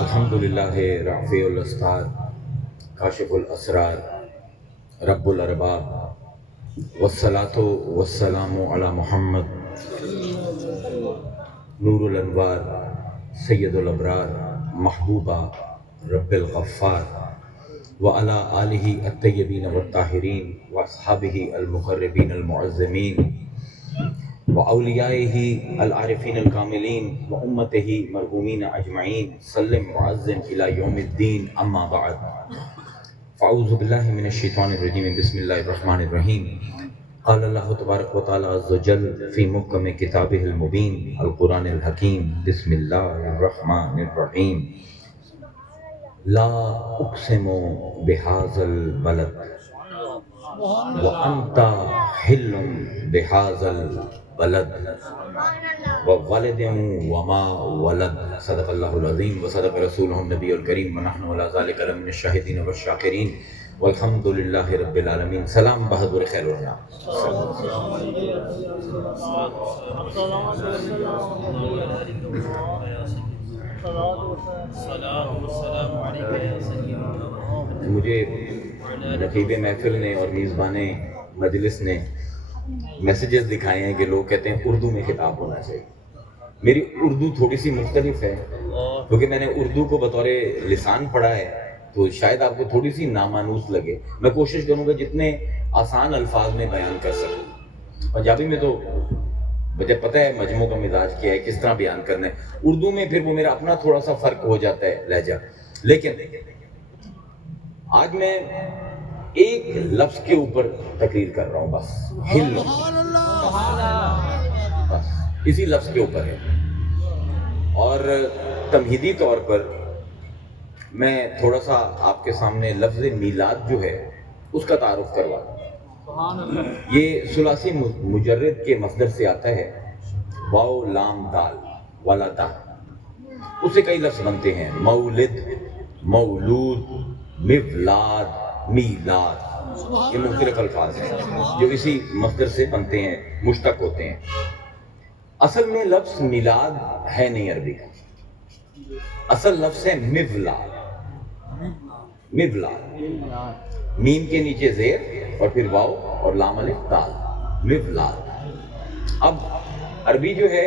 الحمدللہ رافع الاسرار کاشف الاسرار رب الارباب والصلاة والسلام علی محمد نور الانوار سید الابرار محبوبہ رب الغفار وعلی آلہ الطیبین والطاہرین واصحابہ المقربین المعظمین وأولیائہ العارفین الکاملین وامتہ مرحومین اجمعین سلم معظم الی یوم الدین اما بعد فاعوذ باللہ من الشیطان الرجیم بسم اللہ الرحمن الرحیم قال اللہ تبارک و تعالی عز وجل فی محکم کتابہ المبین القرآن الحکیم بسم اللہ الرحمن الرحیم لا اقسم بهذا البلد وانت حل بهذا البلد وولد وما ولد صدق اللہ العظیم وصدق رسولہ النبی الکریم ونحن علی ذلک لمن الشاہدین والشاکرین والحمد للہ رب العالمین. سلام بہادر خیر الانام. مجھے رقیب محفل نے اور میزبان مجلس نے میسیجز دکھائے ہیں کہ لوگ کہتے ہیں اردو میں خطاب ہونا چاہیے. میری اردو تھوڑی سی مختلف ہے کیونکہ میں نے اردو کو بطور لسان پڑھا ہے تو شاید آپ کو تھوڑی سی نامانوس لگے. میں کوشش کروں گا جتنے آسان الفاظ میں بیان کر سکوں. پنجابی میں تو مجھے پتہ ہے مجموع کا مزاج کیا ہے کس طرح بیان کرنا ہے. اردو میں پھر وہ میرا اپنا تھوڑا سا فرق ہو جاتا ہے لہجہ. لیکن آج میں ایک لفظ کے اوپر تقریر کر رہا ہوں بس. ہل بس اسی لفظ کے اوپر ہے. اور تمہیدی طور پر میں تھوڑا سا آپ کے سامنے لفظ میلاد جو ہے اس کا تعارف کروا دوں. یہ ثلاثی مجرد کے مصدر سے آتا ہے واو لام دال ولدا. اس سے کئی لفظ بنتے ہیں مولد، مولود، مولاد، میلاد. یہ مختلف الفاظ ہیں جو اسی مصدر سے بنتے ہیں، مشتق ہوتے ہیں. اصل میں لفظ میلاد ہے نہیں عربی کا. اصل لفظ ہے مولاد. مولاد میم کے نیچے زیر اور پھر واو اور لام الف دال. مولاد. اب عربی جو ہے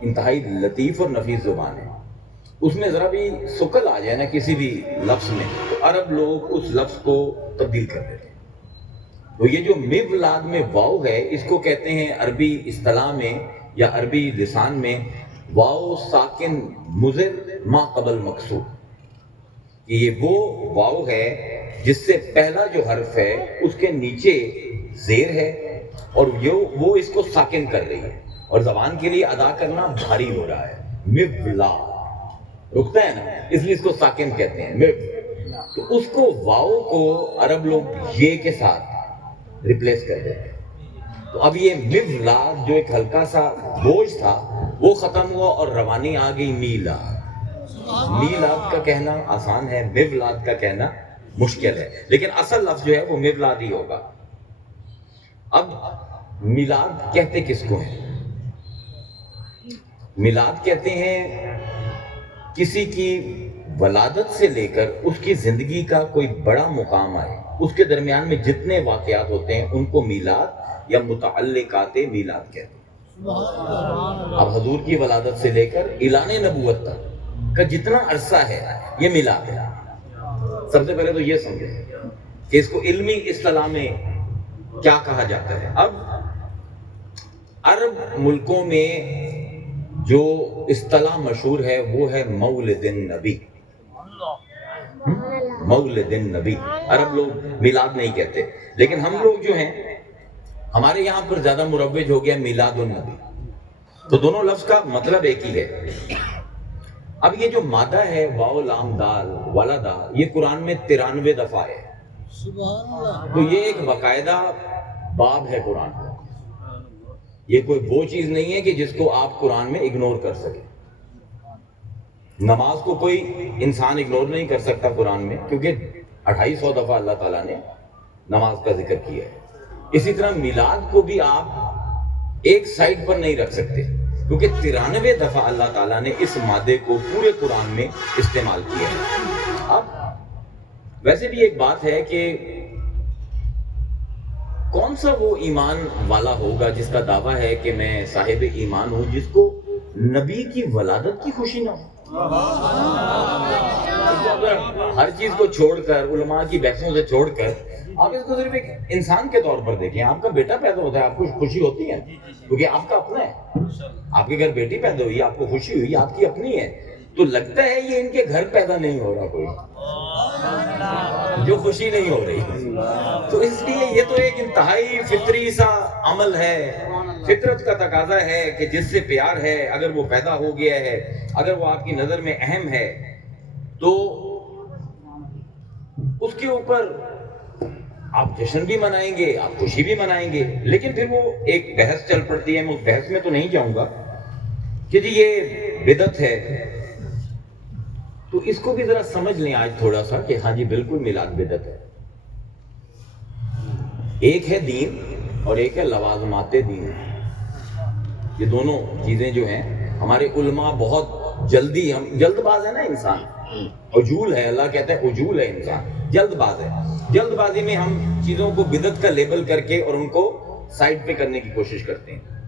انتہائی لطیف اور نفیس زبان ہے. اس میں ذرا بھی سکل آ جائے نا کسی بھی لفظ میں تو عرب لوگ اس لفظ کو تبدیل کر دیتے ہیں. تو یہ جو مولاد میں واو ہے اس کو کہتے ہیں عربی اصطلاح میں یا عربی لسان میں واو ساکن مضر ما قبل مکسور. کہ یہ وہ واو ہے جس سے پہلا جو حرف ہے اس کے نیچے زیر ہے اور وہ اس کو ساکن کر رہی ہے اور زبان کے لیے ادا کرنا بھاری ہو رہا ہے. مولاد رکتا ہے نا اس لیے اس کو ساکن کہتے ہیں. تو اس کو واو کو عرب لوگ یہ کے ساتھ ریپلیس کر دیتے ہیں. تو اب یہ مولاد جو ایک ہلکا سا بوجھ تھا وہ ختم ہوا اور روانی آ گئی میلاد. میلاد کا کہنا آسان ہے، مولاد کا کہنا مشکل ہے، لیکن اصل لفظ جو ہے وہ مولاد ہی ہوگا. اب میلاد کہتے کس کو ہیں؟ میلاد کہتے ہیں کسی کی ولادت سے لے کر اس کی زندگی کا کوئی بڑا مقام آئے اس کے درمیان میں جتنے واقعات ہوتے ہیں ان کو میلاد یا متعلقات میلاد کہتے ہیں. اب حضور کی ولادت سے لے کر اعلان نبوت تک کا جتنا عرصہ ہے یہ میلاد ہے. سب سے پہلے تو یہ سمجھیں کہ اس کو علمی اصطلاح میں کیا کہا جاتا ہے. اب عرب ملکوں میں جو اصطلاح مشہور ہے وہ ہے مولد النبی. مولد النبی. عرب لوگ میلاد نہیں کہتے، لیکن ہم لوگ جو ہیں ہمارے یہاں پر زیادہ مروج ہو گیا میلاد النبی. تو دونوں لفظ کا مطلب ایک ہی ہے. اب یہ جو مادہ ہے واو لام دال ولدا یہ قرآن میں 93 دفعہ ہے. تو یہ ایک باقاعدہ باب ہے قرآن کا. یہ کوئی وہ چیز نہیں ہے کہ جس کو آپ قرآن میں اگنور کر سکیں. نماز کو کوئی انسان اگنور نہیں کر سکتا قرآن میں کیونکہ 250 دفعہ اللہ تعالیٰ نے نماز کا ذکر کیا ہے. اسی طرح میلاد کو بھی آپ ایک سائڈ پر نہیں رکھ سکتے. کیونکہ 93 دفعہ اللہ تعالیٰ نے اس مادے کو پورے قرآن میں استعمال کیا ہے۔ اب ویسے بھی ایک بات ہے کہ کون سا وہ ایمان والا ہوگا جس کا دعویٰ ہے کہ میں صاحب ایمان ہوں، جس کو نبی کی ولادت کی خوشی نہ ہو؟ ہر چیز کو چھوڑ کر، علماء کی بحثوں سے چھوڑ کر، آپ اس کو صرف ایک انسان کے طور پر دیکھیں۔ آپ کا بیٹا پیدا ہوتا ہے، آپ کو خوشی ہوتی ہے کیونکہ آپ کا اپنا ہے۔ آپ کے گھر بیٹی پیدا ہوئی، آپ کو خوشی ہوئی، آپ کی اپنی ہے۔ تو لگتا ہے یہ ان کے گھر پیدا نہیں ہو رہا کوئی جو خوشی نہیں ہو رہی۔ تو اس لیے یہ تو ایک انتہائی فطری سا عمل ہے، فطرت کا تقاضا ہے کہ جس سے پیار ہے، اگر وہ پیدا ہو گیا ہے، اگر وہ آپ کی نظر میں اہم ہے، تو اس کے اوپر آپ جشن بھی منائیں گے، آپ خوشی بھی منائیں گے۔ لیکن پھر وہ ایک بحث چل پڑتی ہے، میں اس بحث میں تو نہیں جاؤں گا کہ جی یہ بدعت ہے۔ تو اس کو بھی ذرا سمجھ لیں آج تھوڑا سا کہ ہاں جی بالکل میلاد بدعت ہے۔ ایک ہے دین اور ایک ہے لوازمات دین۔ یہ دونوں چیزیں جو ہیں ہمارے علماء بہت جلدی، ہم جلد باز ہے نا انسان، عجول ہے، اللہ کہتا ہے عجول ہے انسان، جلد باز ہے۔ جلد بازی میں ہم چیزوں کو بدعت کا لیبل کر کے اور ان کو سائڈ پہ کرنے کی کوشش کرتے ہیں۔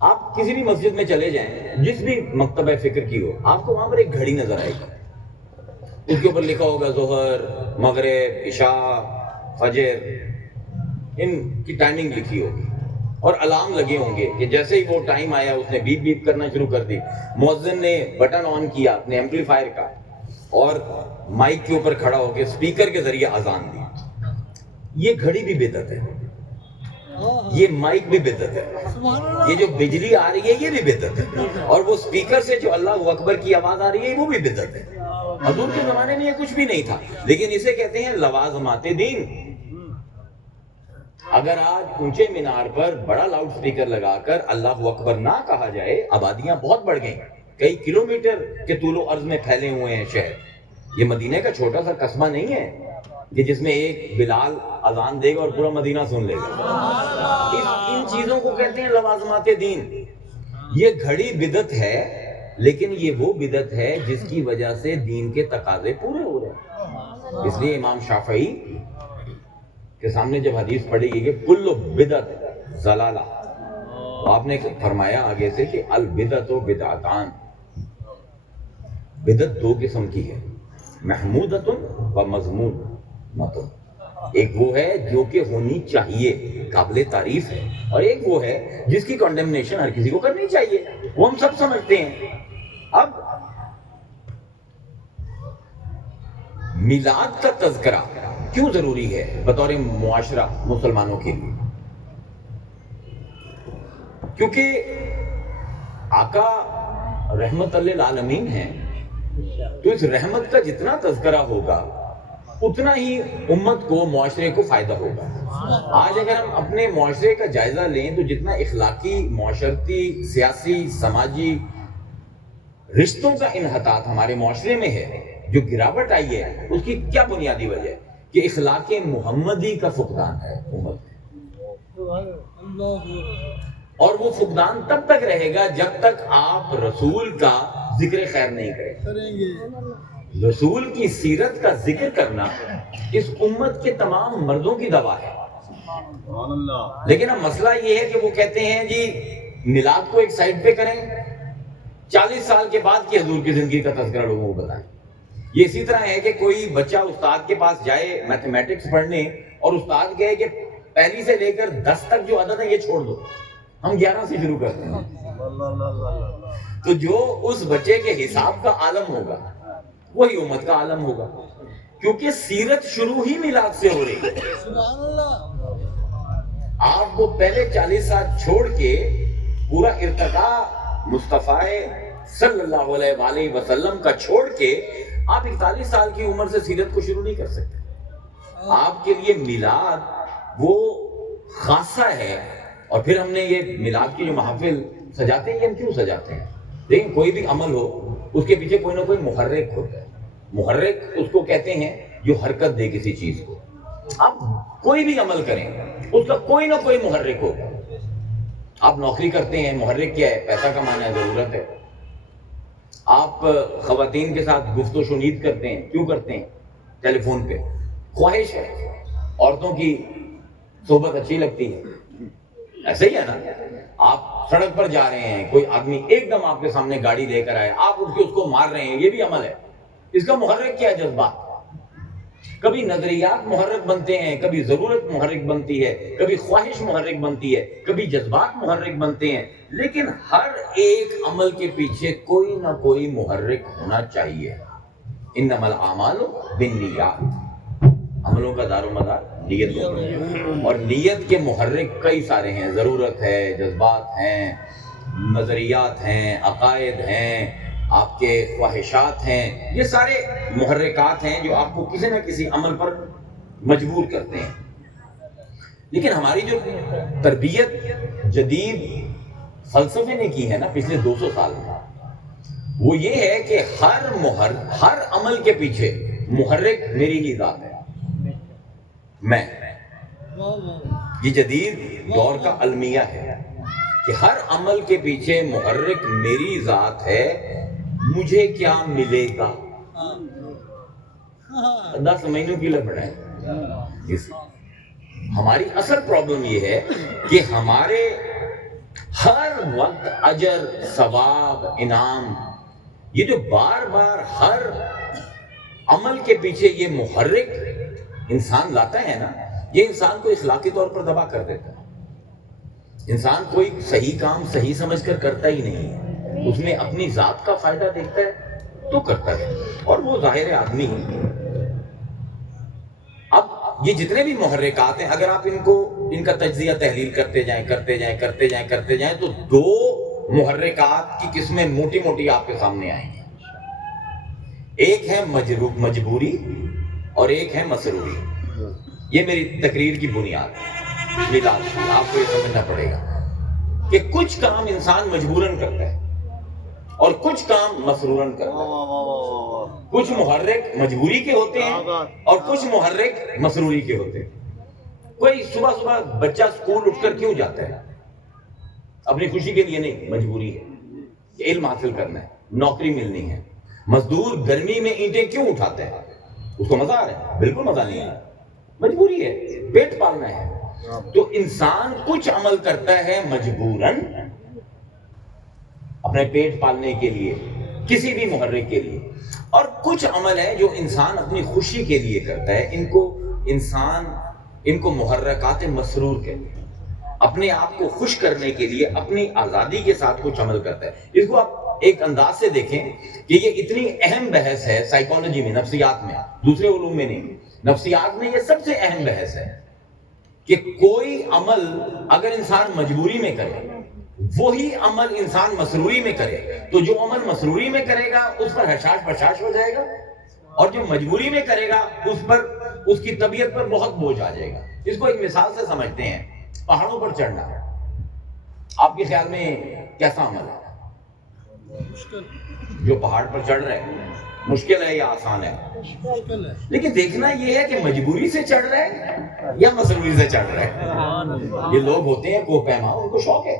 آپ کسی بھی مسجد میں چلے جائیں، جس بھی مکتبہ فکر کی ہو، آپ کو وہاں پر ایک گھڑی نظر آئے گی، اس کے اوپر لکھا ہوگا ظہر، مغرب، عشاء، فجر، ان کی ٹائمنگ لکھی ہوگی اور الارم لگے ہوں گے کہ جیسے ہی وہ ٹائم آیا اس نے بیپ بیپ کرنا شروع کر دی، مؤذن نے بٹن آن کیا اپنے ایمپلیفائر کا اور مائک کے اوپر کھڑا ہو کے اسپیکر کے ذریعے اذان دی۔ یہ گھڑی بھی بدعت ہے، یہ مائک بھی بدعت ہے، یہ جو بجلی آ رہی ہے یہ بھی بدعت ہے، اور وہ اسپیکر سے جو اللہ اکبر کی آواز آ رہی ہے وہ بھی بدعت ہے۔ حضور کے زمانے میں یہ کچھ بھی نہیں تھا، لیکن اسے کہتے ہیں لوازمات دین۔ اگر آج اونچے مینار پر بڑا لاؤڈ سپیکر لگا کر اللہ اکبر نہ کہا جائے، آبادیاں بہت بڑھ گئیں، کئی کلومیٹر کے طول و عرض میں پھیلے ہوئے ہیں شہر۔ یہ مدینہ کا چھوٹا سا قصبہ نہیں ہے کہ جس میں ایک بلال اذان دے گا اور پورا مدینہ سن لے گا۔ ان چیزوں کو کہتے ہیں لوازمات دین۔ یہ گھڑی بدعت ہے، لیکن یہ وہ بدعت ہے جس کی وجہ سے دین کے تقاضے پورے ہو رہے ہیں۔ اس لیے امام شافعی کے سامنے جب حدیث پڑھی گئی کہ کل بدعت ضلالہ، تو آپ نے فرمایا آگے سے کہ البدعت و بدعتان، بدعت دو قسم کی ہے، محمودۃ و مذمومۃ۔ ایک وہ ہے جو کہ ہونی چاہیے، قابل تعریف ہے، اور ایک وہ ہے جس کی کنڈیمنیشن ہر کسی کو کرنی چاہیے، وہ ہم سب سمجھتے ہیں۔ اب میلاد کا تذکرہ کیوں ضروری ہے بطور معاشرہ مسلمانوں کے لیے؟ کیونکہ آقا رحمت للعالمین ہیں، تو اس رحمت کا جتنا تذکرہ ہوگا اتنا ہی امت کو، معاشرے کو فائدہ ہوگا۔ آج اگر ہم اپنے معاشرے کا جائزہ لیں تو جتنا اخلاقی، معاشرتی، سیاسی، سماجی رشتوں کا انحطاط ہمارے معاشرے میں ہے، جو گراوٹ آئی ہے، اس کی کیا بنیادی وجہ ہے؟ کہ اخلاق محمدی کا فقدان ہے امت میں۔ اور وہ فقدان تب تک رہے گا جب تک آپ رسول کا ذکر خیر نہیں کریں گے۔ رسول کی سیرت کا ذکر کرنا اس امت کے تمام مردوں کی دوا ہے۔ لیکن اب مسئلہ یہ ہے کہ وہ کہتے ہیں جی میلاد کو ایک سائڈ پہ کریں، 40 سال کے بعد کی حضور کی زندگی کا تذکرہ لوگوں کو بتائیں۔ یہ اسی طرح ہے کہ کوئی بچہ استاد کے پاس جائے میتھمیٹکس پڑھنے اور استاد کہے کہ پہلی سے لے کر 10 تک جو عدد ہے یہ چھوڑ دو، ہم 11 سے شروع کرتے ہیں۔ تو جو اس بچے کے حساب کا عالم ہوگا وہی امت کا عالم ہوگا، کیونکہ سیرت شروع ہی میلاد سے ہو رہی ہے۔ آپ کو پہلے 40 سال چھوڑ کے پورا ارتقاء مصطفیٰ صلی اللہ علیہ وآلہ وسلم کا چھوڑ کے آپ 41 سال کی عمر سے سیرت کو شروع نہیں کر سکتے۔ آپ کے لیے میلاد وہ خاصہ ہے۔ اور پھر ہم نے یہ میلاد کی جو محافل سجاتے ہیں، یہ ہم کیوں سجاتے ہیں؟ لیکن کوئی بھی عمل ہو اس کے پیچھے کوئی نہ کوئی محرک ہوتا ہے۔ محرک اس کو کہتے ہیں جو حرکت دے کسی چیز کو۔ آپ کوئی بھی عمل کریں اس کا کوئی نہ کوئی محرک ہوگا۔ آپ نوکری کرتے ہیں، محرک کیا ہے؟ پیسہ کمانا ہے، ضرورت ہے. آپ خواتین کے ساتھ گفت و شنید کرتے ہیں، کیوں کرتے ہیں؟ ٹیلی فون پہ، خواہش ہے، عورتوں کی صحبت اچھی لگتی ہے. ایسا ہی ہے نا. آپ سڑک پر جا رہے ہیں، کوئی آدمی ایک دم آپ کے سامنے گاڑی لے کر آئے، آپ اٹھ کے اس کو مار رہے ہیں، یہ بھی عمل ہے. اس کا محرک کیا ہے؟ جذبات. کبھی نظریات محرک بنتے ہیں، کبھی ضرورت محرک بنتی ہے، کبھی خواہش محرک بنتی ہے، کبھی جذبات محرک بنتے ہیں. لیکن ہر ایک عمل کے پیچھے کوئی نہ کوئی محرک ہونا چاہیے. انما الاعمال بالنیات. عملوں کا دار و مدار نیت پر، اور نیت کے محرک کئی سارے ہیں. ضرورت ہے، جذبات ہیں، نظریات ہیں، عقائد ہیں، آپ کے خواہشات ہیں. یہ سارے محرکات ہیں جو آپ کو کسی نہ کسی عمل پر مجبور کرتے ہیں. لیکن ہماری جو تربیت جدید فلسفے نے کی ہے نا پچھلے 200 سال میں، وہ یہ ہے کہ ہر عمل کے پیچھے محرک میری ہی ذات ہے، میں. یہ جدید دور کا المیہ ہے کہ ہر عمل کے پیچھے محرک میری ذات ہے. مجھے کیا ملے گا؟ 10 مہینوں کی لڑ ہے. ہماری اصل پرابلم یہ ہے کہ ہمارے ہر وقت اجر، ثواب، انعام، یہ جو بار بار ہر عمل کے پیچھے یہ محرک انسان لاتا ہے نا، یہ انسان کو اخلاقی طور پر تباہ کر دیتا ہے. انسان کوئی صحیح کام صحیح سمجھ کر کرتا ہی نہیں ہے. اس میں اپنی ذات کا فائدہ دیکھتا ہے تو کرتا ہے، اور وہ ظاہر آدمی ہے. اب یہ جتنے بھی محرکات ہیں، اگر آپ ان کا تجزیہ تحلیل کرتے جائیں تو 2 محرکات کی قسمیں موٹی موٹی آپ کے سامنے آئیں گی. ایک ہے مجبوری اور ایک ہے مسروری. یہ میری تقریر کی بنیاد ہے. آپ کو یہ سمجھنا پڑے گا کہ کچھ کام انسان مجبوراً کرتا ہے اور کچھ کام مسروراً کرتا ہے. کچھ محرک مجبوری کے ہوتے ہیں اور کچھ محرک مسروری کے ہوتے ہیں. کوئی صبح بچہ اسکول اٹھ کر کیوں جاتا ہے؟ اپنی خوشی کے لیے نہیں، مجبوری ہے، علم حاصل کرنا ہے، نوکری ملنی ہے. مزدور گرمی میں اینٹیں کیوں اٹھاتے ہیں؟ اس کو مزہ آ رہا ہے؟ بالکل مزہ نہیں آ رہا، مجبوری ہے، پیٹ پالنا ہے. تو انسان کچھ عمل کرتا ہے مجبوراً اپنے پیٹ پالنے کے لیے، کسی بھی محرک کے لیے، اور کچھ عمل ہے جو انسان اپنی خوشی کے لیے کرتا ہے. ان کو محرکات مسرور کہتے ہیں. اپنے آپ کو خوش کرنے کے لیے اپنی آزادی کے ساتھ کچھ عمل کرتا ہے. اس کو آپ ایک انداز سے دیکھیں کہ یہ اتنی اہم بحث ہے سائیکالوجی میں، نفسیات میں، دوسرے علوم میں نہیں. نفسیات میں یہ سب سے اہم بحث ہے کہ کوئی عمل اگر انسان مجبوری میں کرے، وہی عمل انسان مسروری میں کرے، تو جو عمل مسروری میں کرے گا اس پر حشاش بشاش ہو جائے گا، اور جو مجبوری میں کرے گا اس کی طبیعت پر بہت بوجھ آ جائے گا. اس کو ایک مثال سے سمجھتے ہیں. پہاڑوں پر چڑھنا آپ کے خیال میں کیسا عمل ہے؟ جو پہاڑ پر چڑھ رہے ہیں مشکل ہے یا آسان ہے؟ لیکن دیکھنا یہ ہے کہ مجبوری سے چڑھ رہے ہیں یا مسروری سے چڑھ رہے ہیں. یہ لوگ ہوتے ہیں کوہ پیما، ان کو شوق ہے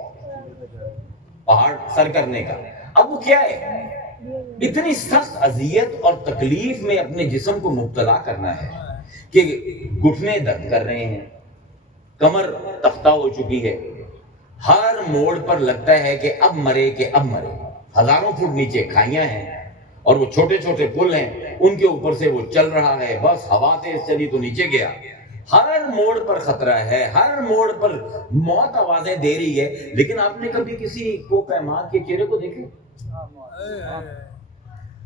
پہاڑ سر کرنے کا. اب وہ کیا ہے؟ اتنی سخت اذیت اور تکلیف میں اپنے جسم کو مبتلا کرنا ہے کہ گھٹنے درد کر رہے ہیں، کمر تختہ ہو چکی ہے، ہر موڑ پر لگتا ہے کہ اب مرے. ہزاروں فٹ نیچے کھائیاں ہیں اور وہ چھوٹے چھوٹے پل ہیں، ان کے اوپر سے وہ چل رہا ہے، بس ہوا تیز چلی تو نیچے گیا. ہر موڑ پر خطرہ ہے، ہر موڑ پر موت آوازیں دے رہی ہے. لیکن آپ نے کبھی کسی کو پیمان کے چہرے کو دیکھے؟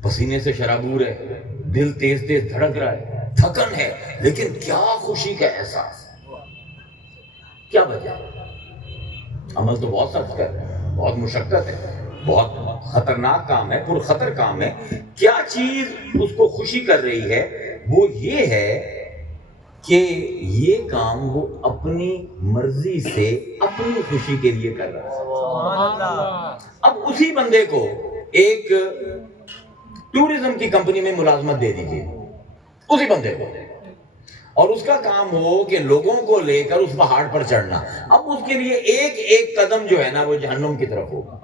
پسینے سے شرابور ہے، دل تیز تیز دھڑک رہا ہے، تھکن ہے، لیکن کیا خوشی کا احساس. کیا وجہ؟ عمل تو بہت سخت ہے، بہت مشقت ہے، بہت خطرناک کام ہے، پرخطر کام ہے. کیا چیز اس کو خوشی کر رہی ہے؟ وہ یہ ہے کہ یہ کام وہ اپنی مرضی سے اپنی خوشی کے لیے کر رہا ہے. اب اسی بندے کو ایک ٹورزم کی کمپنی میں ملازمت دے دیجیے، اسی بندے کو، اور اس کا کام ہو کہ لوگوں کو لے کر اس پہاڑ پر چڑھنا، اب اس کے لیے ایک ایک قدم جو ہے نا وہ جہنم کی طرف ہوگا.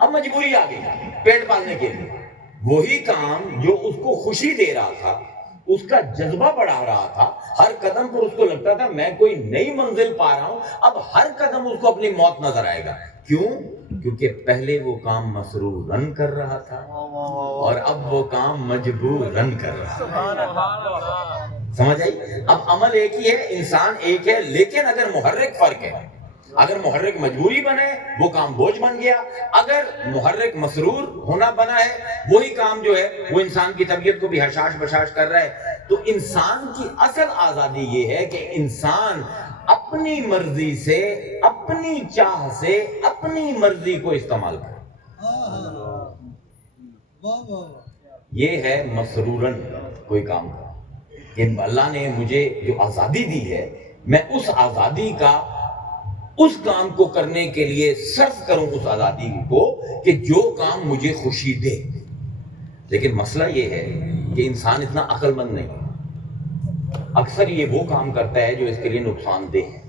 اب مجبوری آ گئی پیٹ پالنے کے لیے. وہی کام جو اس کو خوشی دے رہا تھا، اس کا جذبہ بڑھا رہا تھا، ہر قدم پر اس کو لگتا تھا میں کوئی نئی منزل پا رہا ہوں، اب ہر قدم اس کو اپنی موت نظر آئے گا. کیوں؟ کیونکہ پہلے وہ کام مسرورن کر رہا تھا اور اب وہ کام مجبورن کر رہا ہے. سمجھ آئی؟ اب عمل ایک ہی ہے، انسان ایک ہے، لیکن اگر محرک فرق ہے. اگر محرک مجبوری بنے وہ کام بوجھ بن گیا، اگر محرک مسرور ہونا بنا ہے وہی کام جو ہے وہ انسان کی طبیعت کو بھی حشاش بشاش کر رہا ہے. تو انسان کی اصل آزادی یہ ہے کہ انسان اپنی مرضی سے، اپنی چاہ سے اپنی مرضی کو استعمال کرے. یہ ہے مسرورن کوئی کام کرے. کہ اللہ نے مجھے جو آزادی دی ہے میں اس آزادی کا اس کام کو کرنے کے لیے صرف کروں اس آزادی کو کہ جو کام مجھے خوشی دے. لیکن مسئلہ یہ ہے کہ انسان اتنا عقل مند نہیں ہے، اکثر یہ وہ کام کرتا ہے جو اس کے لیے نقصان دہ ہے.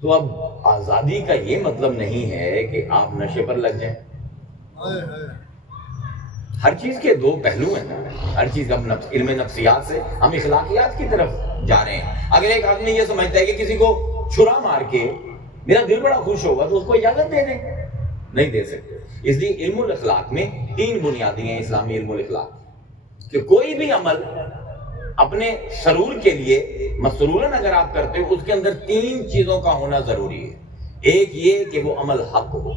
تو اب آزادی کا یہ مطلب نہیں ہے کہ آپ نشے پر لگ جائیں. ہر چیز کے دو پہلو ہیں نا. ہر چیز اب علم نفسیات سے ہم اخلاقیات کی طرف جا رہے ہیں. اگر ایک آدمی یہ سمجھتا ہے کہ کسی کو چھرا مار کے میرا دل بڑا خوش ہوگا تو اس کو اجازت دے دیں، نہیں دے سکتے. اس لیے علم الاخلاق میں 3 بنیادی ہیں اسلامی علم الاخلاق، کہ کوئی بھی عمل اپنے سرور کے لیے مسرورن اگر آپ کرتے ہو اس کے اندر 3 چیزوں کا ہونا ضروری ہے. ایک یہ کہ وہ عمل حق ہو،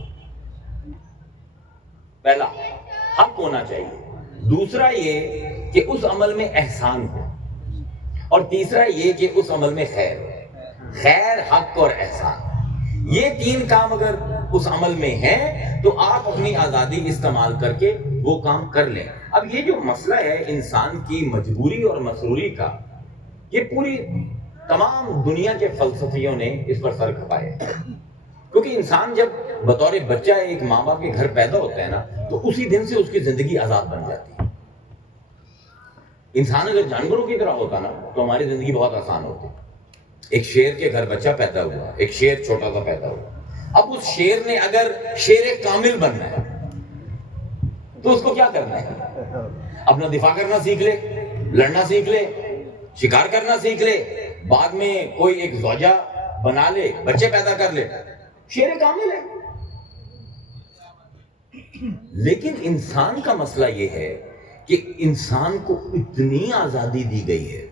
پہلا حق ہونا چاہیے. دوسرا یہ کہ اس عمل میں احسان ہو، اور تیسرا یہ کہ اس عمل میں خیر ہو. خیر، حق اور احسان، یہ 3 کام اگر اس عمل میں ہیں تو آپ اپنی آزادی استعمال کر کے وہ کام کر لیں. اب یہ جو مسئلہ ہے انسان کی مجبوری اور مسروری کا، یہ پوری تمام دنیا کے فلسفیوں نے اس پر سر کھپائے. کیونکہ انسان جب بطور بچہ ایک ماں باپ کے گھر پیدا ہوتا ہے نا تو اسی دن سے اس کی زندگی آزاد بن جاتی ہے. انسان اگر جانوروں کی طرح ہوتا نا تو ہماری زندگی بہت آسان ہوتی. ایک شیر کے گھر بچہ پیدا ہوا، ایک شیر چھوٹا سا پیدا ہوا. اب اس شیر نے اگر شیر کامل بننا ہے تو اس کو کیا کرنا ہے؟ اپنا دفاع کرنا سیکھ لے، لڑنا سیکھ لے، شکار کرنا سیکھ لے، بعد میں کوئی ایک زوجہ بنا لے، بچے پیدا کر لے. شیر کامل ہے. لیکن انسان کا مسئلہ یہ ہے کہ انسان کو اتنی آزادی دی گئی ہے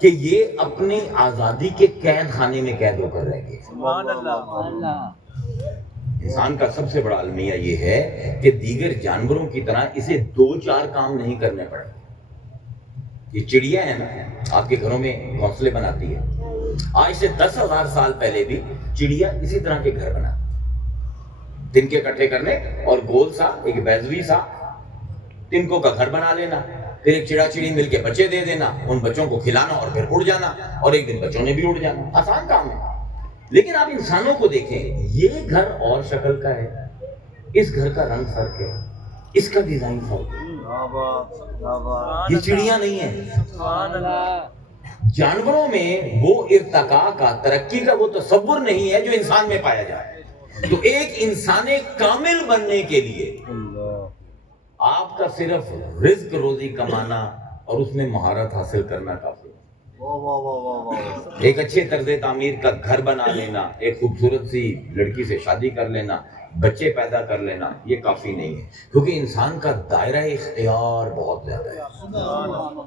کہ یہ اپنی آزادی کے قید خانے میں قید ہو کر رہ گئے. سبحان اللہ. انسان کا سب سے بڑا المیہ یہ ہے کہ دیگر جانوروں کی طرح اسے 2-4 کام نہیں کرنے پڑے. یہ چڑیا ہے نا، آپ کے گھروں میں گھونسلے بناتی ہے. آج سے 10,000 سال پہلے بھی چڑیا اسی طرح کے گھر بناتی، تنکے اکٹھے کرنے اور گول سا ایک بیضوی سا تنکوں کا گھر بنا لینا، پھر ایک چڑا چڑی مل کے بچے دے دینا، ان بچوں کو کھلانا اور پھر اڑ جانا، اور ایک دن بچوں نے بھی اڑ جانا. آسان کام ہے. لیکن آپ انسانوں کو دیکھیں، یہ گھر اور شکل کا ہے، اس گھر کا رنگ فرق ہے، اس کا ڈیزائن فرق ہے. یہ چڑیاں نہیں ہیں. جانوروں میں وہ ارتقاء کا، ترقی کا وہ تصور نہیں ہے جو انسان میں پایا جائے. تو ایک انسان کامل بننے کے لیے آپ کا صرف رزق روزی کمانا اور اس میں مہارت حاصل کرنا کافی ہے. ایک اچھے طرز تعمیر کا گھر بنا لینا، ایک خوبصورت سی لڑکی سے شادی کر لینا، بچے پیدا کر لینا، یہ کافی نہیں ہے. کیونکہ انسان کا دائرہ اختیار بہت زیادہ ہے.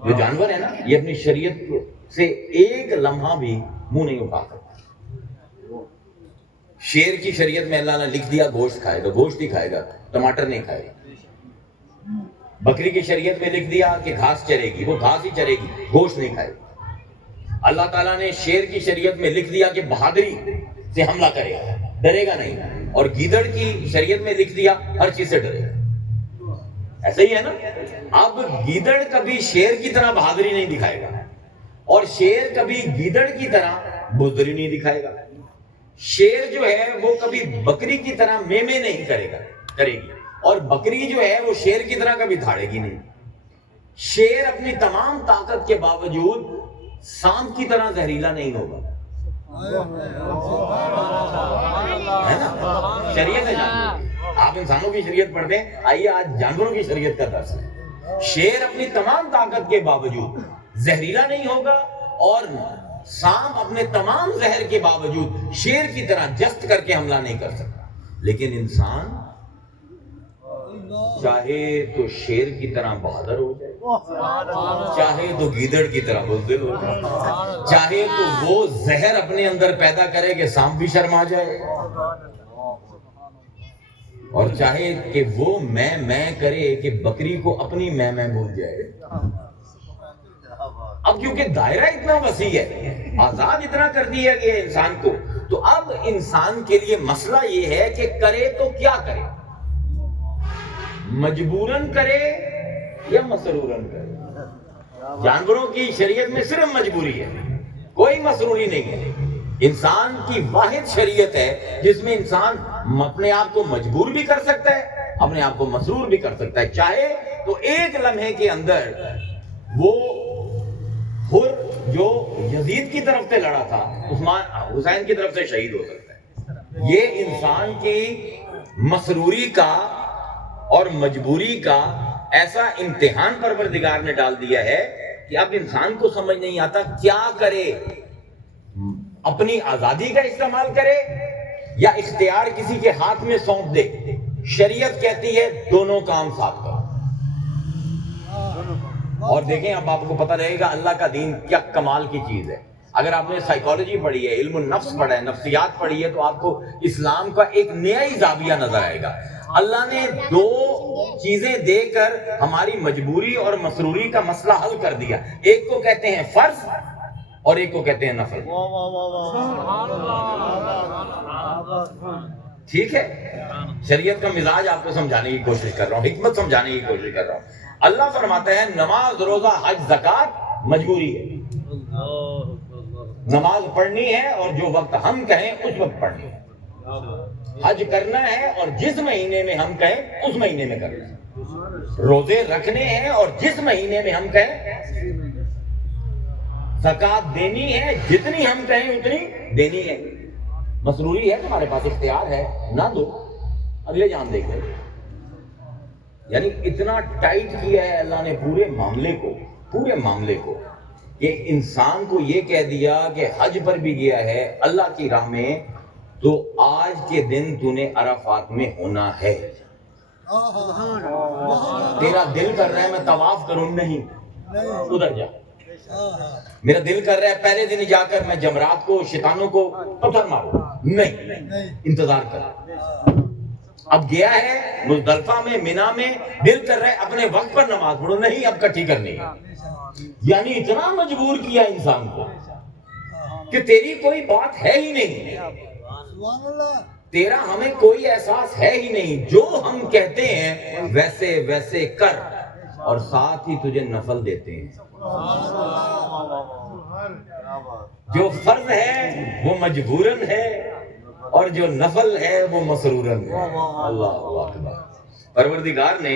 جو جانور ہے نا یہ اپنی شریعت سے ایک لمحہ بھی منہ نہیں اٹھا سکتا. شیر کی شریعت میں اللہ نے لکھ دیا گوشت کھائے گا، گوشت ہی کھائے گا، ٹماٹر نہیں کھائے گا. بکری کی شریعت میں لکھ دیا کہ گھاس چرے گی، وہ گھاس ہی چرے گی، گوشت نہیں کھائے گی. اللہ تعالیٰ نے شیر کی شریعت میں لکھ دیا کہ بہادری سے حملہ کرے گا، ڈرے گا نہیں. اور گیدڑ کی شریعت میں لکھ دیا ہر چیز سے ڈرے گا. ایسا ہی ہے نا. اب گیدڑ کبھی شیر کی طرح بہادری نہیں دکھائے گا، اور شیر کبھی گیدڑ کی طرح بزدلی نہیں دکھائے گا. شیر جو ہے وہ کبھی بکری کی طرح میں نہیں کرے گی، اور بکری جو ہے وہ شیر کی طرح کبھی دھاڑے گی نہیں. شیر اپنی تمام طاقت کے باوجود سانپ کی طرح زہریلا نہیں ہوگا، ہے نا؟ شریعت ہے جانوروں کی، آپ انسانوں کی شریعت پڑھتے ہیں، آئیے آج جانوروں کی شریعت کا درس ہے۔ شیر اپنی تمام طاقت کے باوجود زہریلا نہیں ہوگا، اور سانپ اپنے تمام زہر کے باوجود شیر کی طرح جست کر کے حملہ نہیں کر سکتا۔ لیکن انسان چاہے تو شیر کی طرح بہادر ہو جائے، چاہے تو گیدڑ کی طرح بزدل ہو جائے، چاہے تو وہ زہر اپنے اندر پیدا کرے کہ سانپ بھی شرما جائے، اور چاہے کہ وہ میں کرے کہ بکری کو اپنی میں بھول جائے۔ اب کیونکہ دائرہ اتنا وسیع ہے، آزاد اتنا کر دیا گیا انسان کو، تو اب انسان کے لیے مسئلہ یہ ہے کہ کرے تو کیا کرے، مجبوراً کرے یا مسروراً کرے۔ جانوروں کی شریعت میں صرف مجبوری ہے، کوئی مسروری نہیں ہے۔ انسان کی واحد شریعت ہے جس میں انسان اپنے آپ کو مجبور بھی کر سکتا ہے، اپنے آپ کو مسرور بھی کر سکتا ہے۔ چاہے تو ایک لمحے کے اندر وہ حر جو یزید کی طرف سے لڑا تھا حسین کی طرف سے شہید ہو سکتا ہے۔ یہ انسان کی مسروری کا اور مجبوری کا ایسا امتحان پروردگار نے ڈال دیا ہے کہ اب انسان کو سمجھ نہیں آتا کیا کرے، اپنی آزادی کا استعمال کرے یا اختیار کسی کے ہاتھ میں سونپ دے۔ شریعت کہتی ہے دونوں کام ساتھ کرو۔ اور دیکھیں اب آپ کو پتہ رہے گا اللہ کا دین کیا کمال کی چیز ہے۔ اگر آپ نے سائیکالوجی پڑھی ہے، علم النفس پڑھا ہے، نفسیات پڑھی ہے، تو آپ کو اسلام کا ایک نیا ہی زاویہ نظر آئے گا۔ اللہ نے دو چیزیں دے کر ہماری مجبوری اور مسروری کا مسئلہ حل کر دیا۔ ایک کو کہتے ہیں فرض اور ایک کو کہتے ہیں نفل۔ ٹھیک ہے، شریعت کا مزاج آپ کو سمجھانے کی کوشش کر رہا ہوں، حکمت سمجھانے کی کوشش کر رہا ہوں۔ اللہ فرماتا ہے نماز، روزہ، حج، زکوٰۃ مجبوری ہے، نماز پڑھنی ہے اور جو وقت ہم کہیں اس وقت پڑھنی ہے، حج کرنا ہے اور جس مہینے میں ہم کہیں اس مہینے میں کرنا ہے، روزے رکھنے ہیں اور جس مہینے میں ہم کہیں، زکوٰۃ دینی ہے جتنی ہم کہیں اتنی دینی ہے۔ مسروری ہے، تمہارے پاس اختیار ہے، نہ دو، اگلے جان دیکھ لیں۔ یعنی اتنا ٹائٹ کیا ہے اللہ نے پورے معاملے کو کہ انسان کو یہ کہہ دیا کہ حج پر بھی گیا ہے اللہ کی راہ میں تو آج کے دن تو نے عرفات میں ہونا ہے۔ تیرا دل کر رہا ہے میں طواف کروں، نہیں، ادھر جا۔ میرا دل کر رہا ہے پہلے دن جا کر میں جمرات کو، شیطانوں کو پتھر ماروں، نہیں، انتظار کر۔ اب گیا ہے مزدلفہ میں، مینا میں، دل کر رہا ہے اپنے وقت پر نماز پڑھو، نہیں، اب کٹھی کرنی ہے۔ یعنی اتنا مجبور کیا انسان کو کہ تیری کوئی بات ہے ہی نہیں، تیرا ہمیں کوئی احساس ہے ہی نہیں، جو ہم کہتے ہیں ویسے ویسے کر، اور ساتھ ہی تجھے نفل دیتے ہیں۔ جو فرض ہے وہ مجبوراً ہے اور جو نفل ہے وہ مسروراً ہے۔ اللہ اکبر۔ پروردگار نے،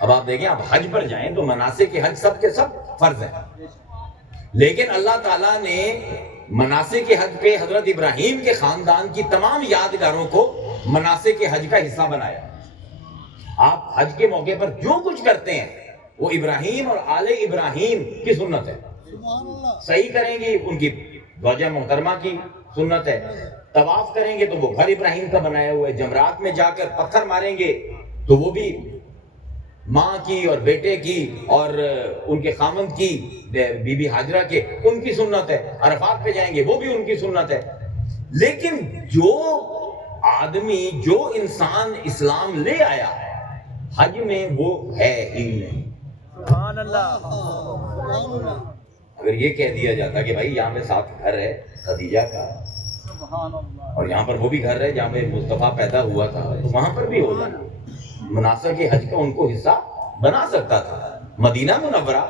اب آپ دیکھیں آپ حج پر جائیں تو مناسک کے حج سب کے سب فرض ہیں، لیکن اللہ تعالیٰ نے مناسک حج پہ حضرت ابراہیم کے خاندان کی تمام یادگاروں کو مناسک حج کا حصہ بنایا۔ آپ حج کے موقع پر جو کچھ کرتے ہیں وہ ابراہیم اور آل ابراہیم کی سنت ہے۔ صحیح کریں گے ان کی زوجہ محترمہ کی سنت ہے، طواف کریں گے تو وہ گھر ابراہیم کا بنایا ہوا ہے، جمرات میں جا کر پتھر ماریں گے تو وہ بھی ماں کی اور بیٹے کی اور ان کے خامند کی، بی بی حاجرہ کے، ان کی سنت ہے۔ عرفات پہ جائیں گے وہ بھی ان کی سنت ہے۔ لیکن جو آدمی، جو انسان اسلام لے آیا حج میں، وہ ہے ہی نہیں۔ سبحان اللہ۔ اگر یہ کہہ دیا جاتا کہ بھائی یہاں پہ ساتھ گھر ہے خدیجہ کا، اور یہاں پر وہ بھی گھر ہے جہاں پہ مصطفیٰ پیدا ہوا تھا، تو وہاں پر بھی ہو جانا، مناسک حج کا ان کو حصہ بنا سکتا تھا۔ مدینہ منورہ،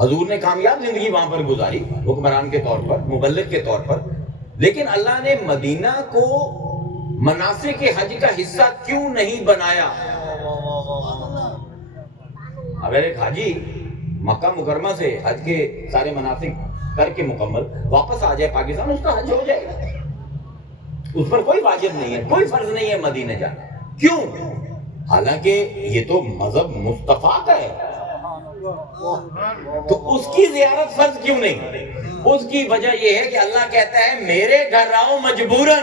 حضور نے کامیاب زندگی وہاں پر گزاری حکمران کے طور پر، مبلغ کے طور پر، لیکن اللہ نے مدینہ کو مناسک حج کا حصہ کیوں نہیں بنایا؟ اگر ایک حاجی مکہ مکرمہ سے حج کے سارے مناسک کر کے مکمل واپس آ جائے پاکستان، اس کا حج ہو جائے گا، اس پر کوئی واجب نہیں ہے، کوئی فرض نہیں ہے مدینے جانا. کیوں؟ حالانکہ یہ تو مذہب مصطفیٰ کا ہے، تو اس کی زیارت فرض کیوں نہیں؟ اس کی وجہ یہ ہے کہ اللہ کہتا ہے میرے گھر آؤ مجبوراً،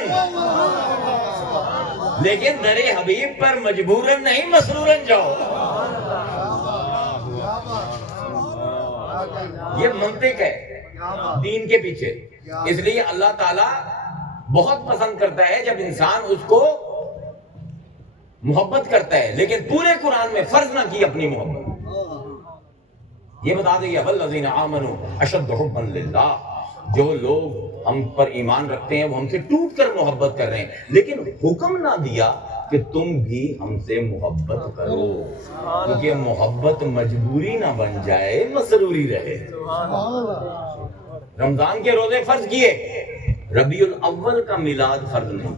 لیکن در حبیب پر مجبوراً نہیں مسروراً جاؤ. یہ منطق ہے دین کے پیچھے. اس لیے اللہ تعالیٰ بہت پسند کرتا ہے جب انسان اس کو محبت کرتا ہے، لیکن پورے قرآن میں فرض نہ کی اپنی محبت. یہ بتا دیا والذین آمنوا اشد حبا للہ، جو لوگ ہم پر ایمان رکھتے ہیں وہ ہم سے ٹوٹ کر محبت کر رہے ہیں، لیکن حکم نہ دیا کہ تم بھی ہم سے محبت کرو، کیونکہ محبت مجبوری نہ بن جائے، مسروری رہے. رمضان کے روزے فرض کیے، ربیع الاول کا میلاد فرض نہیں.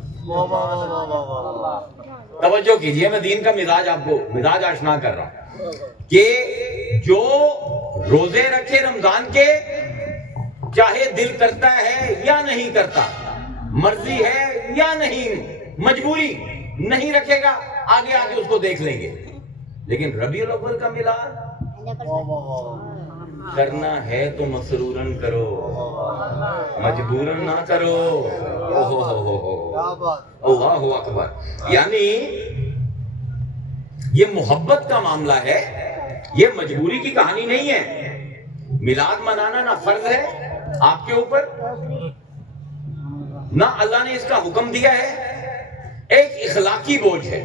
توجہ کیجئے، میں دین کا مزاج آشنا کر رہا ہوں کہ جو روزے رکھے رمضان کے، چاہے دل کرتا ہے یا نہیں کرتا، مرضی ہے یا نہیں، مجبوری نہیں رکھے گا، آگے اس کو دیکھ لیں گے. لیکن ربیع الاول کا میلاد کرنا ہے تو مسروراً کرو، مجبوراً نہ کرو. اللہ اکبر. یعنی یہ محبت کا معاملہ ہے، یہ مجبوری کی کہانی نہیں ہے. میلاد منانا نہ فرض ہے آپ کے اوپر، نہ اللہ نے اس کا حکم دیا ہے. ایک اخلاقی بوجھ ہے،